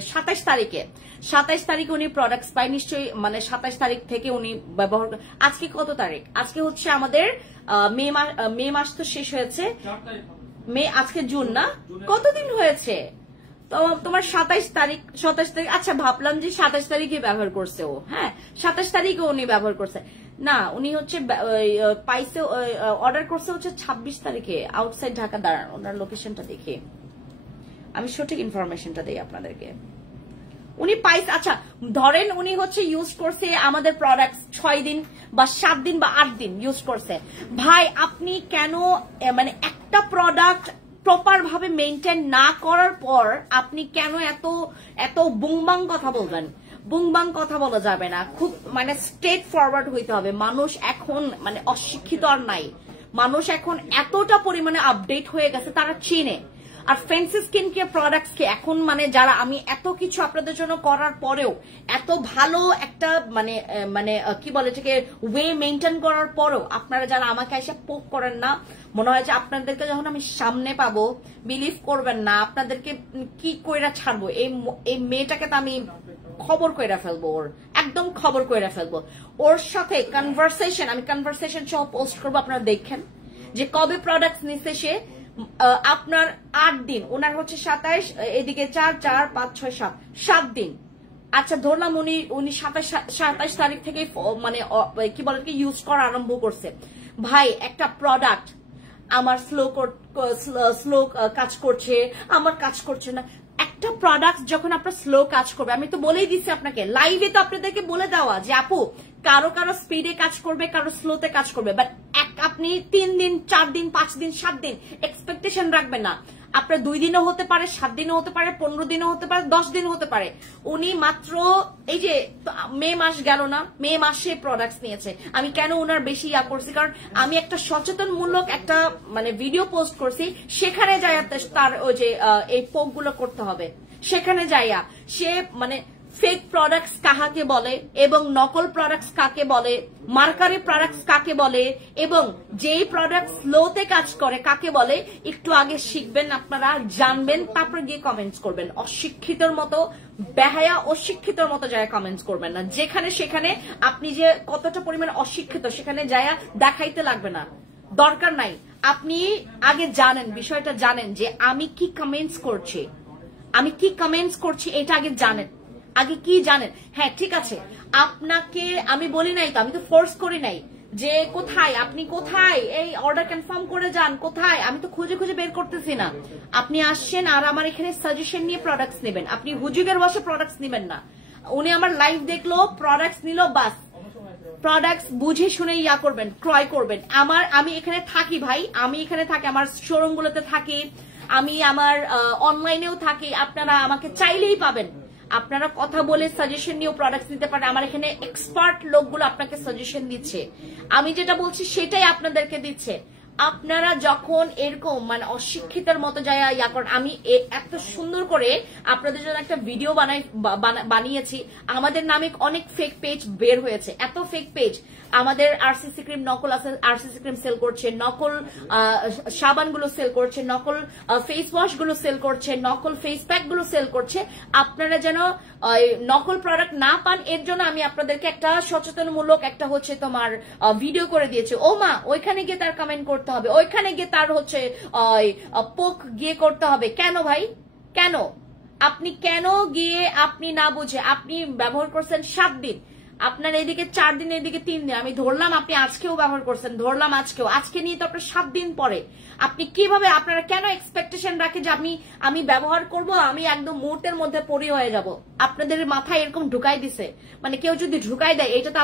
27 তারিখে উনি প্রোডাক্টস পায়, নিশ্চয়ই মানে 27 তারিখ থেকে উনি ব্যবহার। আজকে কত তারিখ? আজকে হচ্ছে আমাদের মে মাস তো শেষ হয়েছে, আজকে জুন না, কতদিন হয়েছে তো তোমার 27 তারিখ। আচ্ছা ভাবলাম যে 27 তারিখে ব্যবহার করছে ও, হ্যাঁ 27 তারিখে উনি ব্যবহার করছে না, উনি হচ্ছে পাইছে, অর্ডার করছে হচ্ছে 26 তারিখে আউটসাইড ঢাকা। দাঁড়ান ওনার লোকেশনটা দেখে আমি সঠিক ইনফরমেশনটা দিই আপনাদেরকে। উনি পাইছে, আচ্ছা ধরেন উনি হচ্ছে ইউজ করছে আমাদের প্রোডাক্ট 6 দিন বা 7 দিন বা 8 দিন ইউজ করছে। ভাই আপনি কেন মানে একটা প্রোডাক্ট প্রপার ভাবে মেইনটেইন না করার পর আপনি কেন এত বুংবাং কথা বলবেন? বুংবাং কথা বলা যাবে না, খুব মানে স্ট্রেট ফরওয়ার্ড হইতে হবে। মানুষ এখন মানে অশিক্ষিত আর নাই, মানুষ এখন এতটা পরিমাণে আপডেট হয়ে গেছে, তারা চিনে। আর ফ্যান্সি স্কিন কেয়ার প্রোডাক্টস কে এখন মানে যারা, আমি এত কিছু আপনাদের জন্য করার পরেও, এত ভালো একটা মানে মানে কি বলে এটাকে ওয়ে মেইনটেইন করার পরেও আপনারা যারা আমাকে এসে পোক করেন না, মনে হয় যে আপনাদেরকে যখন আমি সামনে পাবো বিলিভ করবেন না, আপনাদেরকে কি কইরা ছাড়বো। এই মেয়েটাকে তো আমি খবর কইরা ফেলবো, ওর একদম খবর কইরা ফেলবো। ওর সাথে কনভারসেশন, আমি কনভারসেশন সহ পোস্ট করবো, আপনারা দেখেন যে কবে প্রোডাক্টস নিচ্ছে সে। আপনার 8 দিন, ওনার হচ্ছে 27, এদিকে 4, 4, 5, 6, 7 দিন। আচ্ছা ধরলাম উনি 27 তারিখ থেকে মানে কি বলে ইউজ করা আরম্ভ করছে। ভাই একটা প্রোডাক্ট আমার স্লো কাজ করছে, আমার কাজ করছে না। একটা প্রোডাক্ট যখন আপনার স্লো কাজ করবে, আমি তো বলেই দিচ্ছি আপনাকে লাইভে, তো আপনাদেরকে বলে দেওয়া যে আপু কারো কারো স্পিডে কাজ করবে, কারো স্লোতে কাজ করবে, বাট আপনি 3 দিন 4 দিন 5 দিন 7 দিন এক্সপেকটেশন রাখবেন না। আপনার 2 দিনও হতে পারে, 7 দিনও হতে পারে, 15 দিনও হতে পারে, 10 দিনও হতে পারে। উনি মাত্র এই যে মে মাস গেল না, মে মাসে প্রোডাক্টস নিয়েছে। আমি কেন ওনার বেশি করছি, কারণ আমি একটা সচেতনমূলক একটা মানে ভিডিও পোস্ট করছি, সেখানে যাই তার ওই যে এই পোক গুলো করতে হবে, সেখানে যাইয়া সে মানে ফেক প্রোডাক্টস কাকে বলে এবং নকল প্রোডাক্টস কাকে বলে, মার্কারি প্রোডাক্টস কাকে বলে এবং যেই প্রোডাক্ট স্লোতে কাজ করে কাকে বলে, একটু আগে শিখবেন আপনারা, জানবেন, তারপরে গিয়ে কমেন্টস করবেন। অশিক্ষিতর মতো, বেহায়া অশিক্ষিতর মতো যায় কমেন্টস করবেন না। যেখানে সেখানে আপনি যে কতটা পরিমাণ অশিক্ষিত সেখানে যায় দেখাইতে লাগবে না, দরকার নাই। আপনি আগে জানেন, বিষয়টা জানেন যে আমি কি কমেন্টস করছি, আমি কি কমেন্টস করছি, এটা আগে জানেন। আগে কি জানেন? হ্যাঁ ঠিক আছে, আপনাকে আমি বলি নাই তো, আমি তো ফোর্স করি নাই যে কোথায় আপনি, কোথায় এই অর্ডার কনফার্ম করে যান, কোথায়, আমি তো খুঁজে খুঁজে বের করতেছি না। আপনি আসছেন আর আমার এখানে সাজেশন নিয়ে প্রোডাক্টস নেবেন, আপনি হুজুগের বসে প্রোডাক্টস নেবেন না। উনি আমার লাইভ দেখলো, প্রোডাক্টস নিল, বাস প্রোডাক্টস বুঝে শুনে করবেন, ক্রয় করবেন। আমি এখানে থাকি ভাই, আমি এখানে থাকি, আমার শোরুম গুলোতে থাকি, আমি আমার অনলাইনেও থাকি, আপনারা আমাকে চাইলেই পাবেন। আপনারা কথা বলে সাজেশন নিয়েও প্রোডাক্টস নিতে পারেন। আমার এখানে এক্সপার্ট লোকগুলো আপনাকে সাজেশন দিচ্ছে, আমি যেটা বলছি সেটাই আপনাদেরকে দিচ্ছে। আপনারা যখন এরকম মানে অশিক্ষিতের মতো যায় করেন, আমি এত সুন্দর করে আপনাদের জন্য একটা ভিডিও বানিয়েছি। আমাদের নামে অনেক ফেক পেজ বের হয়েছে, এত ফেক পেজ। আমাদের আরসিসি ক্রিম নকল আছে, আরসিসি ক্রিম সেল করছে, নকল সাবান গুলো সেল করছে, নকল ফেস ওয়াশ গুলো সেল করছে, নকল ফেস প্যাক গুলো সেল করছে। আপনারা যেন নকল প্রোডাক্ট না পান, এর জন্য আমি আপনাদেরকে একটা সচেতনমূলক একটা হচ্ছে তোমার ভিডিও করে দিয়েছি। ও মা, ওইখানে গিয়ে তার কমেন্ট করতে হবে, ওইখানে গিয়ে তার হচ্ছে পোক গিয়ে করতে হবে। কেন ভাই, কেন? আপনি কেন গিয়ে, আপনি না বুঝে, আপনি ব্যবহার করছেন 7 দিন, আপনার এদিকে 4 দিন, এদিকে 3 দিন, আমি ধরলাম আপনি আজকেও ব্যবহার করছেন, ধরলাম আজকেও, আজকে নিয়ে তো আপনার 7 দিন পরে। আপনি কিভাবে, আপনারা কেন এক্সপেকটেশন রাখে যে আমি ব্যবহার করব, আমি একদম মুহূর্তের মধ্যে পরি হয়ে যাব? আপনাদের মাথায় এরকম ঢুকাই দিছে, মানে কেউ যদি ঢুকাই দেয়, এটা তো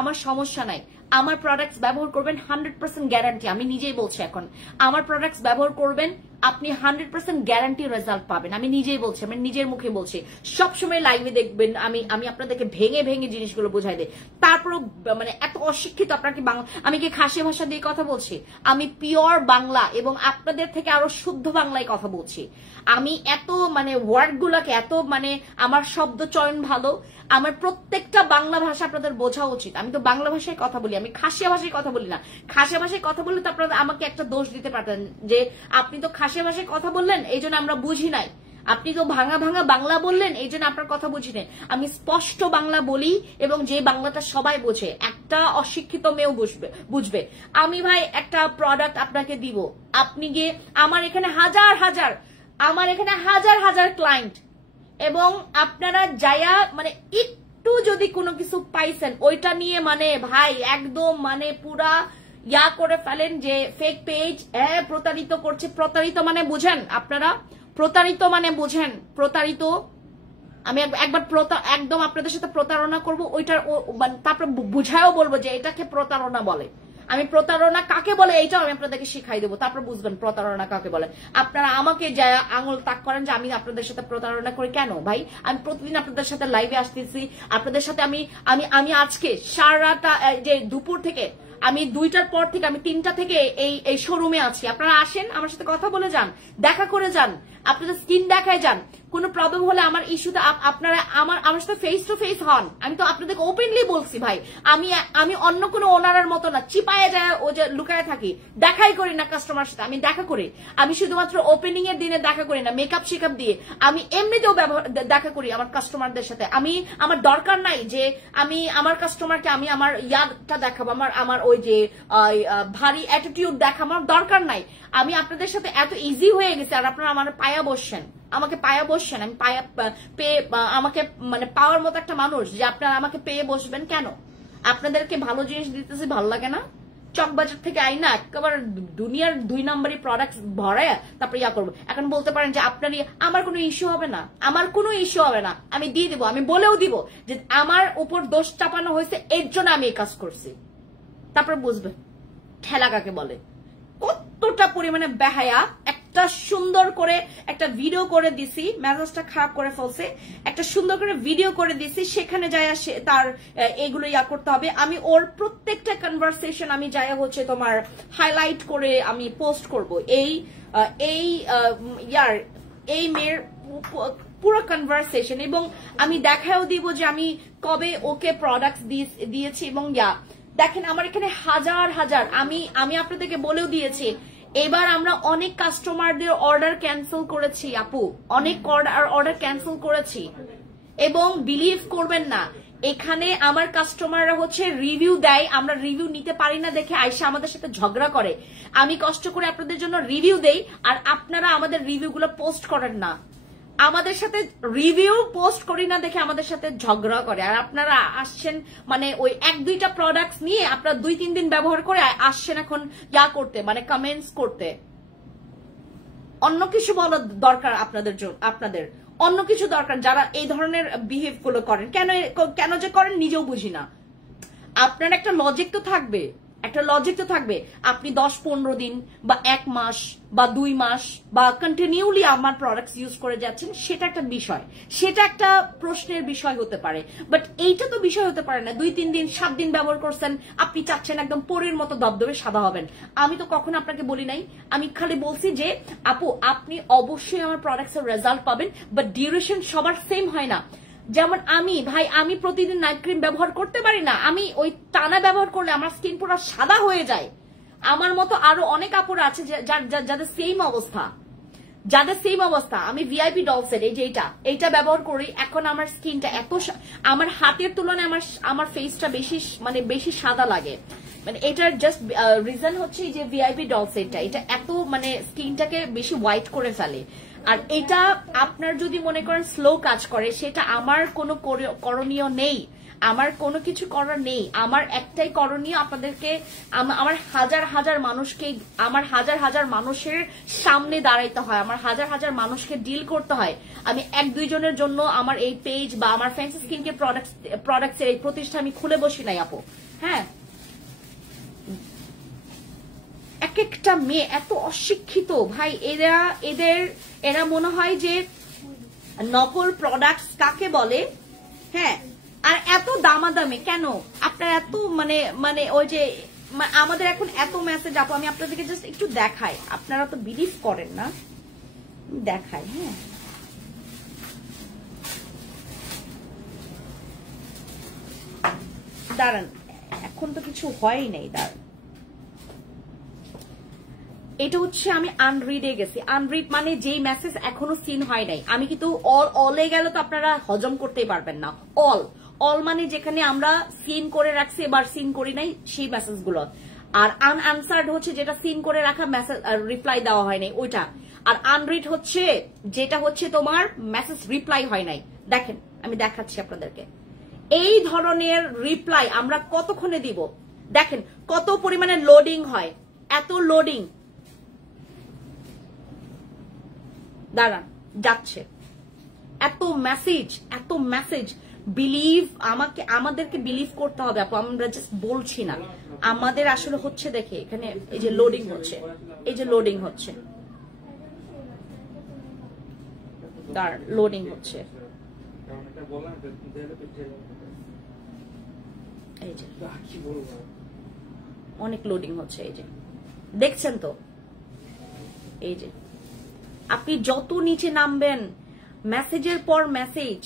আমার সমস্যা নাই। আমার প্রোডাক্টস ব্যবহার করবেন 100% গ্যারান্টি, আমি নিজেই বলছি এখন, আমার প্রোডাক্টস ব্যবহার করবেন, আপনি 100% গ্যারান্টি রেজাল্ট পাবেন। আমি নিজেই বলছি, আমি নিজের মুখে বলছি। সবসময় লাইভে দেখবেন আমি আপনাদেরকে ভেঙে ভেঙে জিনিসগুলো বুঝাই দিই। তারপরও মানে এত অশিক্ষিত, আপনার কি বাংলা, আমি কি খাসি ভাষা দিয়ে কথা বলছি? আমি পিওর বাংলা এবং আপনাদের থেকে আরো শুদ্ধ বাংলায় কথা বলছি। আমি এত মানে ওয়ার্ড গুলাকে এত মানে আমার শব্দ চয়ন ভালো, আমার প্রত্যেকটা বাংলা ভাষা আপনাদের বোঝা উচিত। আমি তো বাংলা ভাষায় কথা বলি, আমি খাসিয়া ভাষায় কথা বলি না। খাসিয়া ভাষায় কথা বললে তো আপনারা আমাকে একটা দোষ দিতে পারতেন যে আপনি তো খাসিয়া ভাষায় কথা বললেন এই জন্য আমরা বুঝি নাই, আপনি তো ভাঙা ভাঙা বাংলা বললেন এই জন্য আপনার কথা বুঝি নাই। আমি স্পষ্ট বাংলা বলি এবং যে বাংলাটা সবাই বোঝে, একটা অশিক্ষিত মেয়েও বুঝবে। আমি ভাই একটা প্রোডাক্ট আপনাকে দিব, আপনি গিয়ে আমার এখানে হাজার হাজার ক্লায়েন্ট, এবং আপনারা যায়া মানে একটু যদি কোনো কিছু পাইছেন ওইটা নিয়ে মানে ভাই একদম মানে পুরা করে ফেলেন যে ফেক পেজ, প্রতারিত করছে। প্রতারিত মানে বুঝেন আপনারা, প্রতারিত মানে বুঝেন, প্রতারিত আমি একবার একদম আপনাদের সাথে প্রতারণা করবো, ওইটার তারপর বুঝায়ও বলবো যে এটাকে প্রতারণা বলে। আমি প্রতারণা কাকে বলে এইটাও আমি আপনাদেরকে শিখাই দেবো, তারপর বুঝবেন প্রতারণা কাকে বলে। আপনারা আমাকে যা আঙুল তাক করেন যে আমি আপনাদের সাথে প্রতারণা করি, কেন ভাই? আমি প্রতিদিন আপনাদের সাথে লাইভে আসতেছি, আপনাদের সাথে আমি আজকে সারাটা যে দুপুর থেকে, আমি 2টার পর থেকে, আমি 3টা থেকে এই শোরুমে আছি। আপনারা আসেন, আমার সাথে কথা বলে যান, দেখা করে যান, আপনাদের স্কিন দেখায় যান। কোনো প্রবলেম হলে আমার ইস্যুতে আপনারা আমার সাথে ফেস টু ফেস হন। আমি তো আপনাদেরকে ওপেনলি বলছি ভাই, আমি অন্য কোনো ওনারের মতো না চিপায়ে যায় ও যে লুকায় থাকি, দেখাই করি না কাস্টমার সাথে। আমি দেখা করি, আমি শুধুমাত্র ওপেনিং এর দিনে দেখা করি না মেকআপ শেকআপ দিয়ে, আমি এমনিতেও দেখা করি আমার কাস্টমারদের সাথে। আমার দরকার নাই যে আমি আমার কাস্টমারকে আমি আমার ইয়াদটা দেখাবো, আমার ওই যে ভারী অ্যাটিটিউড দেখাবো, আমার দরকার নাই। আমি আপনাদের সাথে এত ইজি হয়ে গেছে, আর আপনারা আমার পায়া বসছেন, আমাকে পায়া বসছেন, আমি পায়া পেয়ে আমাকে মানে পাওয়ার মতো একটা মানুষ যে আপনারা আমাকে পেয়ে বসবেন কেন? আপনাদেরকে ভালো জিনিস দিতেছি, ভালো লাগে না? চকবাজার থেকে আই না একেবারে দুনিয়ার 2 নম্বরই প্রোডাক্টস ভরায় তারপরে ইয়া করবো। এখন বলতে পারেন যে আপনার আমার কোনো ইস্যু হবে না, আমার কোনো ইস্যু হবে না, আমি দিয়ে দিব, আমি বলেও দিব যে আমার উপর দোষ চাপানো হয়েছে এর জন্য আমি এই কাজ করছি। তারপরে বুঝবে ঠেলা কাকে বলে, কতটা পরিমাণে বেহায়া। একটা সুন্দর করে একটা ভিডিও করে দিছি, মেজাজটা খারাপ করে ফেলছে, একটা সুন্দর করে ভিডিও করে দিছি, সেখানে যায় তার এগুলো ইয়া করতে হবে। আমি ওর প্রত্যেকটা কনভারসেশন আমি যায় হচ্ছে তোমার হাইলাইট করে আমি পোস্ট করব। এই মেয়ের পুরো কনভারসেশন, এবং আমি দেখাও দিব যে আমি কবে ওকে প্রোডাক্টস দিয়েছি। এবং দেখেন আমার এখানে হাজার হাজার, আমি আপনাদেরকে বলেও দিয়েছি, এবার আমরা অনেক কাস্টমারদের অর্ডার ক্যান্সেল করেছি আপু, অনেক অর্ডার ক্যান্সেল করেছি। এবং বিলিভ করবেন না, এখানে আমার কাস্টমাররা হচ্ছে রিভিউ দেয়, আমরা রিভিউ নিতে পারি না দেখে আয়সা আমাদের সাথে ঝগড়া করে। আমি কষ্ট করে আপনাদের জন্য রিভিউ দেই, আর আপনারা আমাদের রিভিউগুলো পোস্ট করেন না, আমাদের সাথে রিভিউ পোস্ট করি না দেখে আমাদের সাথে ঝগড়া করে। আর আপনারা আসছেন মানে ওই 1-2টা প্রোডাক্টস নিয়ে আপনারা 2-3 দিন ব্যবহার করে আসছেন এখন ইয়া করতে, মানে কমেন্টস করতে। অন্য কিছু বলা দরকার আপনাদের অন্য কিছু দরকার। যারা এই ধরনের বিহেভ গুলো করেন, কেন যে করেন নিজেও বুঝি না। আপনার একটা লজিক তো থাকবে, আপনি 10-15 দিন বা 1 মাস বা 2 মাস বা কন্টিনিউলি আমার প্রোডাক্টস ইউজ করে যাচ্ছেন, সেটা একটা বিষয়, সেটা একটা প্রশ্নের বিষয় হতে পারে। বাট এইটা তো বিষয় হতে পারে না। 2-3 দিন 7 দিন ব্যবহার করছেন, আপনি চাচ্ছেন একদম পরীর মতো দবদবে সাদা হবেন। আমি তো কখনো আপনাকে বলি নাই, আমি খালি বলছি যে আপু আপনি অবশ্যই আমার প্রোডাক্টস এর রেজাল্ট পাবেন, বাট ডিউরেশন সবার সেম হয় না। যেমন আমি প্রতিদিন নাইট ক্রিম ব্যবহার করতে পারি না, আমি ওই টানা ব্যবহার করলে আমার স্কিন পুরো সাদা হয়ে যায়। আমার মতো আরো অনেক আপুরা আছে যাদের সেম অবস্থা। আমি ভিআইপি ডলসের এই যে এইটা ব্যবহার করি, এখন আমার স্কিনটা এত, আমার হাতের তুলনায় আমার ফেসটা বেশি সাদা লাগে। মানে এটার জাস্ট রিজন হচ্ছে যে ভিআইপি ডলসেরটা, এটা এত মানে স্কিনটাকে বেশি হোয়াইট করে ফেলে। আর এটা আপনার যদি মনে করেন স্লো কাজ করে, সেটা আমার কোনো করণীয় নেই, আমার কোনো কিছু করার নেই। আমার একটাই করণীয়, আপনাদেরকে আমার হাজার হাজার মানুষের সামনে দাঁড়াইতে হয়, আমার হাজার হাজার মানুষকে ডিল করতে হয়। আমি 1-2 জনের জন্য আমার এই পেজ বা আমার ফ্যান্সি স্কিন কেয়ার প্রোডাক্টস এর এই প্রতিষ্ঠান আমি খুলে বসি নাই আপু। হ্যাঁ, এক একটা মেয়ে এত অশিক্ষিত ভাই, এরা মনে হয় যে নকল প্রোডাক্টস কাকে বলে। হ্যাঁ, আর এত দামাদামি কেন আপনার, এত মানে ওই যে আমাদের এখন এত মেসেজ আপু, আমি আপনাদেরকে জাস্ট একটু দেখাই, আপনারা তো বিলিভ করেন না, দেখাই। হ্যাঁ, দাঁড়ান, এখন তো কিছু হয়ই নাই, দাঁড়ান। এটা হচ্ছে আমি আনরিডে গেছি, আনরিড মানে যেই মেসেজ এখনো সিন হয় নাই। আমি কিন্তু অলে গেলে তো আপনারা হজম করতেই পারবেন না। অল মানে যেখানে আমরা সিন করে রাখছি এবার সিন করি নাই সেই মেসেজ গুলো, আর আনআনসার্ড হচ্ছে যেটা সিন করে রাখা মেসেজ রিপ্লাই দেওয়া হয় নাই ওইটা, আর আনরিড হচ্ছে যেটা হচ্ছে তোমার মেসেজ রিপ্লাই হয় নাই। দেখেন আমি দেখাচ্ছি আপনাদেরকে, এই ধরনের রিপ্লাই আমরা কতক্ষণে দিব, দেখেন কত পরিমাণে লোডিং হয়, এত লোডিং, দাঁড়ান যাচ্ছে, এত মেসেজ বিলিভ, আমাদেরকে বিলিভ করতে হবে আপু, আমরা জাস্ট বলছি না, আমাদের আসলে হচ্ছে। দেখে এখানে এই যে লোডিং হচ্ছে, দাঁড়ান লোডিং হচ্ছে, এই যে অনেক লোডিং হচ্ছে, এই যে দেখছেন তো, এই যে আপনি যত নিচে নামবেন মেসেজের পর মেসেজ,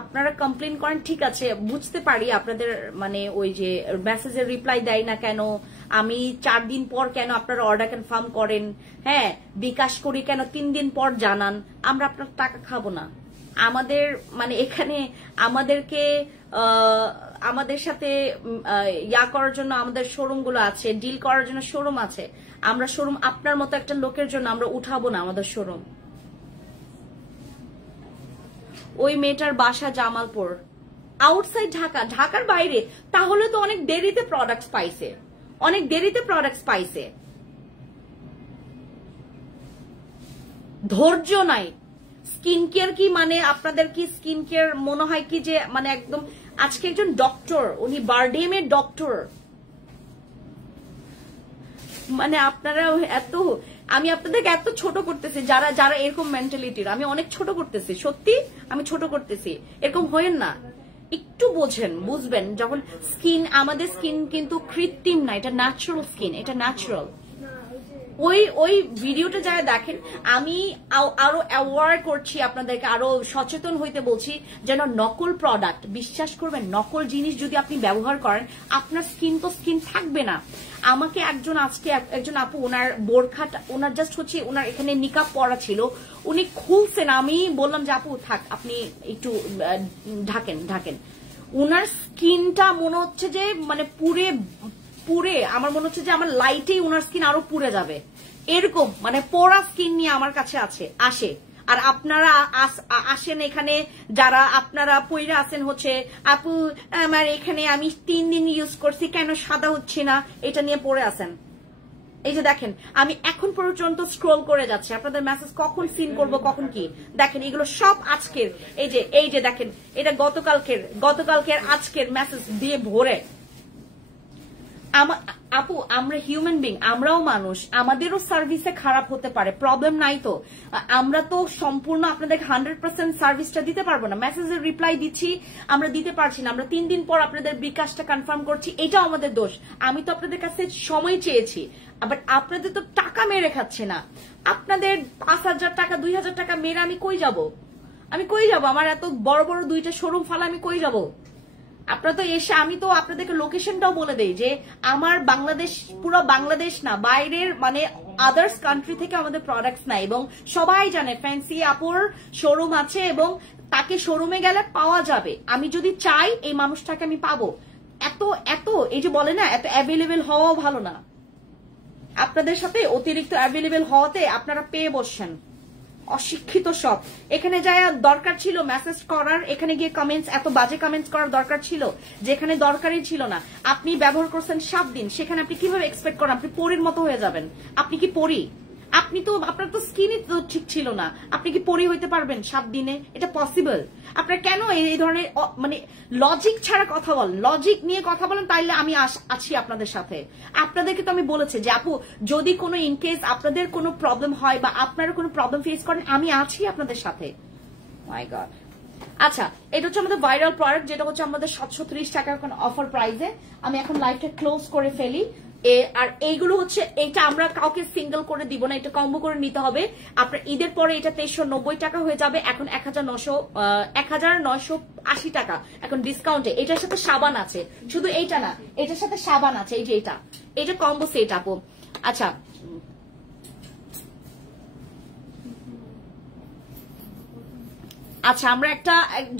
আপনারা কমপ্লেন করেন ঠিক আছে, বুঝতে পারি আপনাদের মানে ওই যে মেসেজের রিপ্লাই দেয় না কেন, আমি 4 দিন পর কেন আপনারা অর্ডার কনফার্ম করেন, হ্যাঁ বিকাশ করি কেন 3 দিন পর জানান, আমরা আপনার টাকা খাবো না। আমাদের মানে এখানে আমাদেরকে আমাদের সাথে ইয়া করার জন্য আমাদের শোরুম গুলো আছে, ডিল করার জন্য শোরুম আছে, আমরা শোরুম আপনার মতো একটা লোকের জন্য আমরা উঠাবো না আমাদের শোরুম। ওই মেয়েটার বাসা জামালপুর, আউটসাইড ঢাকা, ঢাকার বাইরে, তাহলে তো অনেক দেরিতে প্রোডাক্ট পাইছে, অনেক দেরিতে প্রোডাক্টস পাইছে। ধৈর্য নাই। স্কিন কেয়ার কি মানে আপনাদের কি স্কিন কেয়ার মনে হয় কি যে মানে একদম আজকে একজন ডক্টর, উনি বারডেমের ডক্টর, মানে আপনারা এত, আমি আপনাদেরকে এত ছোট করতেছি যারা যারা এরকম মেন্টালিটির, আমি অনেক ছোট করতেছি, সত্যি আমি ছোট করতেছি। এরকম হয়েন না, একটু বোঝেন, বুঝবেন যখন স্কিন, আমাদের স্কিন কিন্তু কৃত্রিম না, এটা ন্যাচারাল স্কিন, এটা ন্যাচারাল। ওই ভিডিওটা যারা দেখেন, আমি আরো অ্যাওয়ার্ড করছি আপনাদেরকে, আরো সচেতন হইতে বলছি যেন নকল প্রোডাক্ট, বিশ্বাস করবেন নকল জিনিস যদি আপনি ব্যবহার করেন আপনার স্কিন তো স্কিন থাকবে না। আমাকে আজকে একজন আপু, ওনার বোরখাটা, ওনার জাস্ট হচ্ছে ওনার এখানে নিকাব পরা ছিল, উনি খুলছেন, আমি বললাম যে আপু থাক, আপনি একটু ঢাকেন। ওনার স্কিনটা মনে হচ্ছে যে মানে পুরে আমার মনে হচ্ছে যে আমার লাইটেই ওনার স্কিন আরো পুড়ে যাবে, এরকম মানে পোড়া স্কিন নিয়ে আমার কাছে আসে। আর আপনারা আসেন এখানে, যারা আপনারা পইরা আছেন হচ্ছে আপু আমার এখানে আমি 3 দিন ইউজ করছি কেন সাদা হচ্ছে না, এটা নিয়ে পড়ে আছেন। এই যে দেখেন, আমি এখন পর্যন্ত স্ক্রল করে যাচ্ছি, আপনাদের মেসেজ কখন সিন করব কখন কি, দেখেন এগুলো সব আজকের, এই যে দেখেন এটা গতকালকের আজকের মেসেজ দিয়ে ভরে। আপু আমরা হিউম্যান বিং, আমরাও মানুষ, আমাদেরও সার্ভিসে খারাপ হতে পারে, প্রবলেম নাই তো। আমরা তো সম্পূর্ণ আপনাদের 100% সার্ভিসটা দিতে পারবো না। মেসেজের রিপ্লাই দিচ্ছি, আমরা দিতে পারছি না, আমরা 3 দিন পর আপনাদের বিকাশটা কনফার্ম করছি, এটাও আমাদের দোষ। আমি তো আপনাদের কাছে সময় চেয়েছি, বাট আপনাদের তো টাকা মেরে খাচ্ছে না। আপনাদের 5,000 টাকা 2,000 টাকা মেরে আমি কই যাব? আমার এত বড় বড় 2টা শোরুম ফালা আমি কই যাব? আপনারা তো এসে, আমি তো আপনাদেরকে লোকেশনটাও বলে দেই যে আমার বাংলাদেশ, পুরো বাংলাদেশ না, বাইরের মানে আদার্স কান্ট্রি থেকে আমাদের প্রোডাক্টস নাই, এবং সবাই জানে ফ্যান্সি আপুর শোরুম আছে এবং তাকে শোরুমে গেলে পাওয়া যাবে। আমি যদি চাই এই মানুষটাকে আমি পাবো। এত এই যে বলে না, এত অ্যাভেলেবেল হওয়াও ভালো না। আপনাদের সাথে অতিরিক্ত অ্যাভেলেবেল হওয়াতে আপনারা পেয়ে বসছেন, অশিক্ষিত সব। এখানে যায় দরকার ছিল মেসেজ করার, এখানে গিয়ে কমেন্টস, এত বাজে কমেন্টস করার দরকার ছিল যেখানে দরকারই ছিল না। আপনি ব্যবহার করছেন 7 দিন, সেখানে আপনি কিভাবে এক্সপেক্ট করেন আপনি পরীর মতো হয়ে যাবেন? আপনি কি পরী? আপনার তো স্কিনই তো ঠিক ছিল না, আপনি কি পরী হইতে পারবেন 7 দিনে? এটা পসিবল? আপনার কেন এই ধরনের মানে লজিক ছাড়া কথা বলেন? লজিক নিয়ে কথা বলেন, তাইলে আমি আছি আপনাদের সাথে। আপনাদেরকে তো আমি বলেছি যে আপু যদি কোনো ইনকেস আপনাদের কোনো প্রবলেম হয় বা আপনারা কোনো প্রবলেম ফেস করেন, আমি আছি আপনাদের সাথে। মাই গড। আচ্ছা, এটা হচ্ছে আমাদের ভাইরাল প্রোডাক্ট, যেটা হচ্ছে আমাদের 730 টাকা এখন অফার প্রাইসে। আমি এখন লাইভটা ক্লোজ করে ফেলি। আর এইগুলো হচ্ছে, এটা আমরা কাউকে সিঙ্গেল করে দিব না, এটা কম্বো করে নিতে হবে। আপনার ঈদের পরে এটা 2390 টাকা হয়ে যাবে, এখন 1980 টাকা এখন ডিসকাউন্টে। এটার সাথে সাবান আছে, শুধু এইটা না, এটার সাথে সাবান আছে, এই যে এটা কম্বো সেট আপু। আচ্ছা, আমরা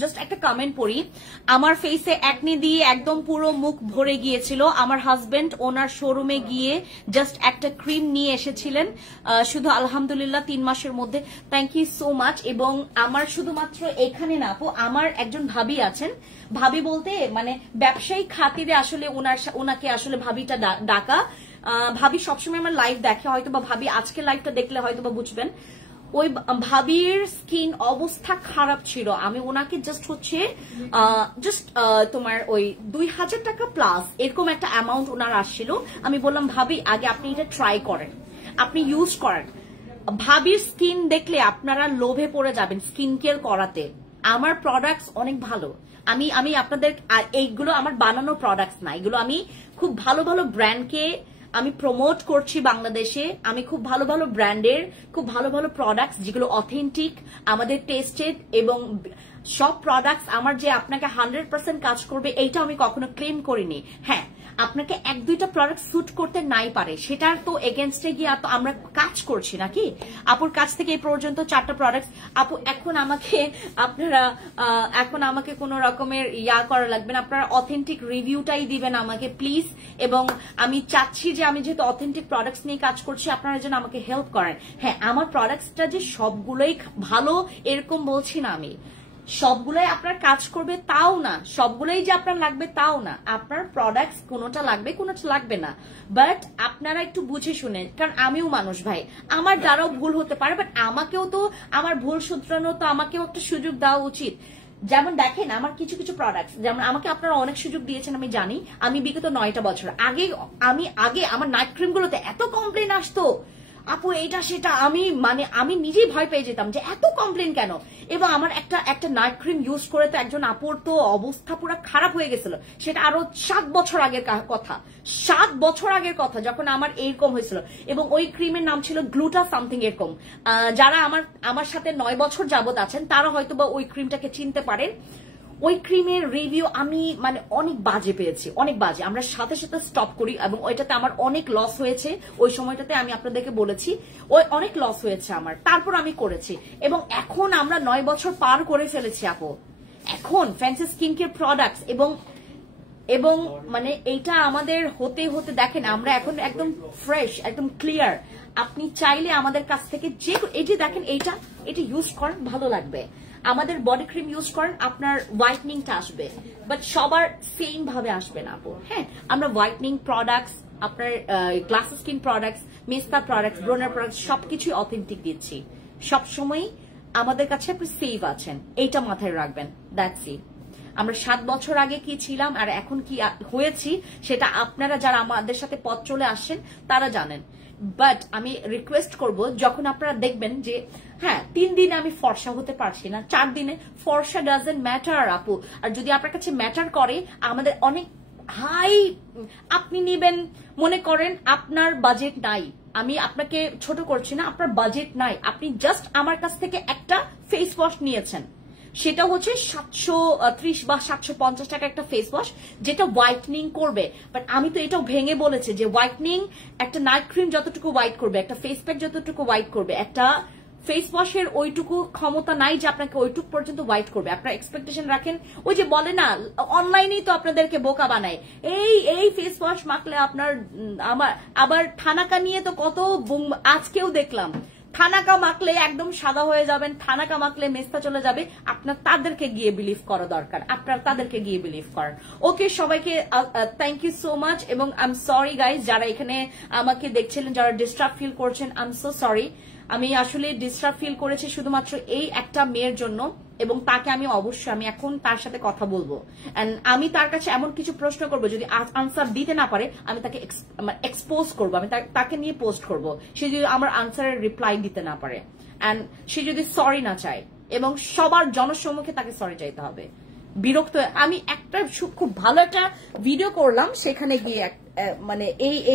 জাস্ট একটা কমেন্ট পড়ি। আমার ফেসে অ্যাকনি দিয়ে একদম পুরো মুখ ভরে গিয়েছিল, আমার হাজবেন্ড ওনার শোরুমে গিয়ে জাস্ট একটা ক্রিম নিয়ে এসেছিলেন, শুধু আলহামদুলিল্লাহ 3 মাসের মধ্যে। Thank you so much. এবং আমার শুধুমাত্র এখানে না আপু, আমার একজন ভাবি আছেন, ভাবি বলতে মানে ব্যবসায়িক খাতিরে আসলে ওনাকে আসলে ভাবিটা ডাকা। ভাবি সবসময় আমার লাইভ দেখে, হয়তো বা ভাবি আজকে লাইভটা দেখলে হয়তো বা বুঝবেন। ওই ভাবির স্কিন অবস্থা খারাপ ছিল, আমি ওনাকে জাস্ট তোমার ওই 2000 টাকা প্লাস এরকম একটা অ্যামাউন্ট ওনার আসছিল। আমি বললাম ভাবি আগে আপনি এটা ট্রাই করেন, আপনি ইউজ করেন। ভাবির স্কিন দেখলে আপনারা লোভে পড়ে যাবেন স্কিন কেয়ার করাতে। আমার প্রোডাক্টস অনেক ভালো। আমি আপনাদের, এইগুলো আমার বানানো প্রোডাক্টস না, এগুলো আমি খুব ভালো ভালো ব্র্যান্ডকে আমি প্রমোট করছি বাংলাদেশে। আমি খুব ভালো ভালো ব্র্যান্ডের খুব ভালো ভালো প্রোডাক্টস যেগুলো অথেন্টিক, আমাদের টেস্টেড, এবং সব প্রোডাক্টস আমার যে আপনাকে 100% কাজ করবে এইটা আমি কখনো ক্লেম করিনি। হ্যাঁ, আপনাকে 1-2টা প্রোডাক্ট স্যুট করতে নাই পারে, সেটার তো এগেনস্টে গিয়ে তো আমরা কাজ করছি নাকি। আপুর কাছ থেকে এই পর্যন্ত 4টা প্রোডাক্টস। আপু এখন আমাকে কোনো রকমের করা লাগবে না, আপনারা অথেন্টিক রিভিউটাই দিবেন আমাকে প্লিজ। এবং আমি চাচ্ছি যে আমি যেহেতু অথেন্টিক প্রোডাক্টস নিয়ে কাজ করছি, আপনারা যেন আমাকে হেল্প করেন। হ্যাঁ, আমার প্রোডাক্টসটা যে সবগুলোই ভালো এরকম বলছি না আমি, সবগুলাই আপনার কাজ করবে তাও না, সবগুলাই যে আপনার লাগবে তাও না, আপনার প্রোডাক্টস কোনোটা লাগবে কোনোটা লাগবে না, বাট আপনারা একটু বুঝে শুনে, কারণ আমিও মানুষ ভাই, আমার দ্বারাও ভুল হতে পারে, বাট আমাকেও তো আমার ভুল শুধরানো, তো আমাকেও একটা সুযোগ দেওয়া উচিত। যেমন দেখেন আমার কিছু কিছু প্রোডাক্টস, যেমন আমাকে আপনারা অনেক সুযোগ দিয়েছেন আমি জানি, আমি বিগত 9টা বছর আগে আমার নাইট ক্রিম গুলোতে এত কমপ্লেন আসতো, আপু এটা সেটা, আমি নিজেই ভয় পেয়ে যেতাম যে এত কমপ্লেন কেন। এবং আমার একটা নাইট ক্রিম ইউজ করে তো একজন আপুর তো অবস্থা পুরো খারাপ হয়ে গেছিল, সেটা আরো 7 বছর আগের কথা, 7 বছর আগের কথা, যখন আমার এইরকম হয়েছিল। এবং ওই ক্রিমের নাম ছিল গ্লুটা সামথিং এরকম। যারা আমার সাথে 9 বছর যাবত আছেন তারা হয়তো বা ওই ক্রিমটাকে চিনতে পারেন। ওই ক্রিমের রিভিউ আমি অনেক বাজে পেয়েছি, অনেক বাজে। আমরা সাথে সাথে স্টপ করি এবং ওইটাতে আমার অনেক লস হয়েছে। ওই সময়টাতে আমি আপনাদেরকে বলেছি ওই অনেক লস হয়েছে আমার, তারপর আমি করেছি। এবং এখন আমরা 9 বছর পার করে ফেলেছি আপু। এখন ফ্যান্সি স্কিন কেয়ার প্রোডাক্টস এবং এইটা আমাদের হতে হতে দেখেন আমরা এখন একদম ফ্রেশ, একদম ক্লিয়ার। আপনি চাইলে আমাদের কাছ থেকে এই যে দেখেন এটা ইউজ করেন, ভালো লাগবে। আমাদের বডি ক্রিম ইউজ করেন, আপনার হোয়াইটনিংটা আসবে, বাট সবার সেম ভাবে আসবে না আপু। হ্যাঁ, আমরা হোয়াইটনিং প্রোডাক্টস, আপনার গ্লাস স্কিন প্রোডাক্টস, মেস্তা প্রোডাক্টস, ব্রোনার প্রোডাক্টস সবকিছুই অথেন্টিক দিচ্ছি। সবসময় আমাদের কাছে আপনি সেভ আছেন, এইটা মাথায় রাখবেন। That's it. আমরা 7 বছর আগে কি ছিলাম আর এখন কি হয়েছি সেটা আপনারা যারা আমাদের সাথে পথ চলে আসছেন তারা জানেন। বাট আমি রিকোয়েস্ট করব, যখন আপনারা দেখবেন যে হ্যাঁ 3 দিনে আমি ফর্সা হতে পারছি না, 4 দিনে ফর্সা ডাজন্ট ম্যাটার আপু। আর যদি আপনার কাছে ম্যাটার করে, আমাদের অনেক হাই আপনি নেবেন, মনে করেন আপনার বাজেট নাই, আমি আপনাকে ছোট করছি না, আপনার বাজেট নাই, আপনি জাস্ট আমার কাছ থেকে একটা ফেস ওয়াশ নিয়েছেন, সেটা হচ্ছে 730 বা 750 টাকা একটা ফেস ওয়াশ, যেটা হোয়াইটনিং করবে। বাট আমি তো এটাও ভেঙে বলেছি যে হোয়াইটনিং একটা নাইট ক্রিম যতটুকু হোয়াইট করবে, একটা ফেস প্যাক যতটুকু হোয়াইট করবে, একটা ফেস ওয়াশের ওইটুকু ক্ষমতা নাই যে আপনাকে ওইটুকু পর্যন্ত হোয়াইট করবে। আপনারা এক্সপেকটেশন রাখেন, ওই যে বলে না অনলাইনেই তো আপনাদেরকে বোকা বানায়, এই ফেস ওয়াশ মাখলে আপনার আবার থানাকা নিয়ে তো কত আজকেও দেখলাম, থানাকা মাখলে একদম সাদা হয়ে যাবেন, থানাকা মাখলে মেস্তা চলে যাবে। আপনার তাদেরকে গিয়ে বিলিভ করা দরকার, আপনার তাদেরকে গিয়ে বিলিভ করার। ওকে, সবাইকে থ্যাংক ইউ সো মাচ। এবং আই এম সরি গাইজ, যারা এখানে আমাকে দেখছিলেন, যারা ডিস্টার্ব ফিল করছেন, আই এম সো সরি। আমি আসলে ডিস্টার্ব ফিল করেছি শুধুমাত্র এই একটা মেয়ের জন্য, এবং তাকে আমি অবশ্যই এখন তার সাথে কথা বলবো। এন্ড আমি তার কাছে এমন কিছু প্রশ্ন করবো, যদি আনসার দিতে না পারে আমি তাকে এক্সপোজ করবো, আমি তাকে নিয়ে পোস্ট করব, সে যদি আমার আনসারের রিপ্লাই দিতে না পারে, এন্ড সে যদি সরি না চায়, এবং সবার জনসম্মুখে তাকে সরি চাইতে হবে। বিরক্ত আমি একটা খুব ভালো একটা ভিডিও করলাম, সেখানে গিয়ে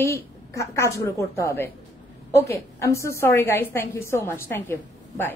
এই কাজগুলো করতে হবে। Okay, I am so sorry guys, thank you so much, thank you, by.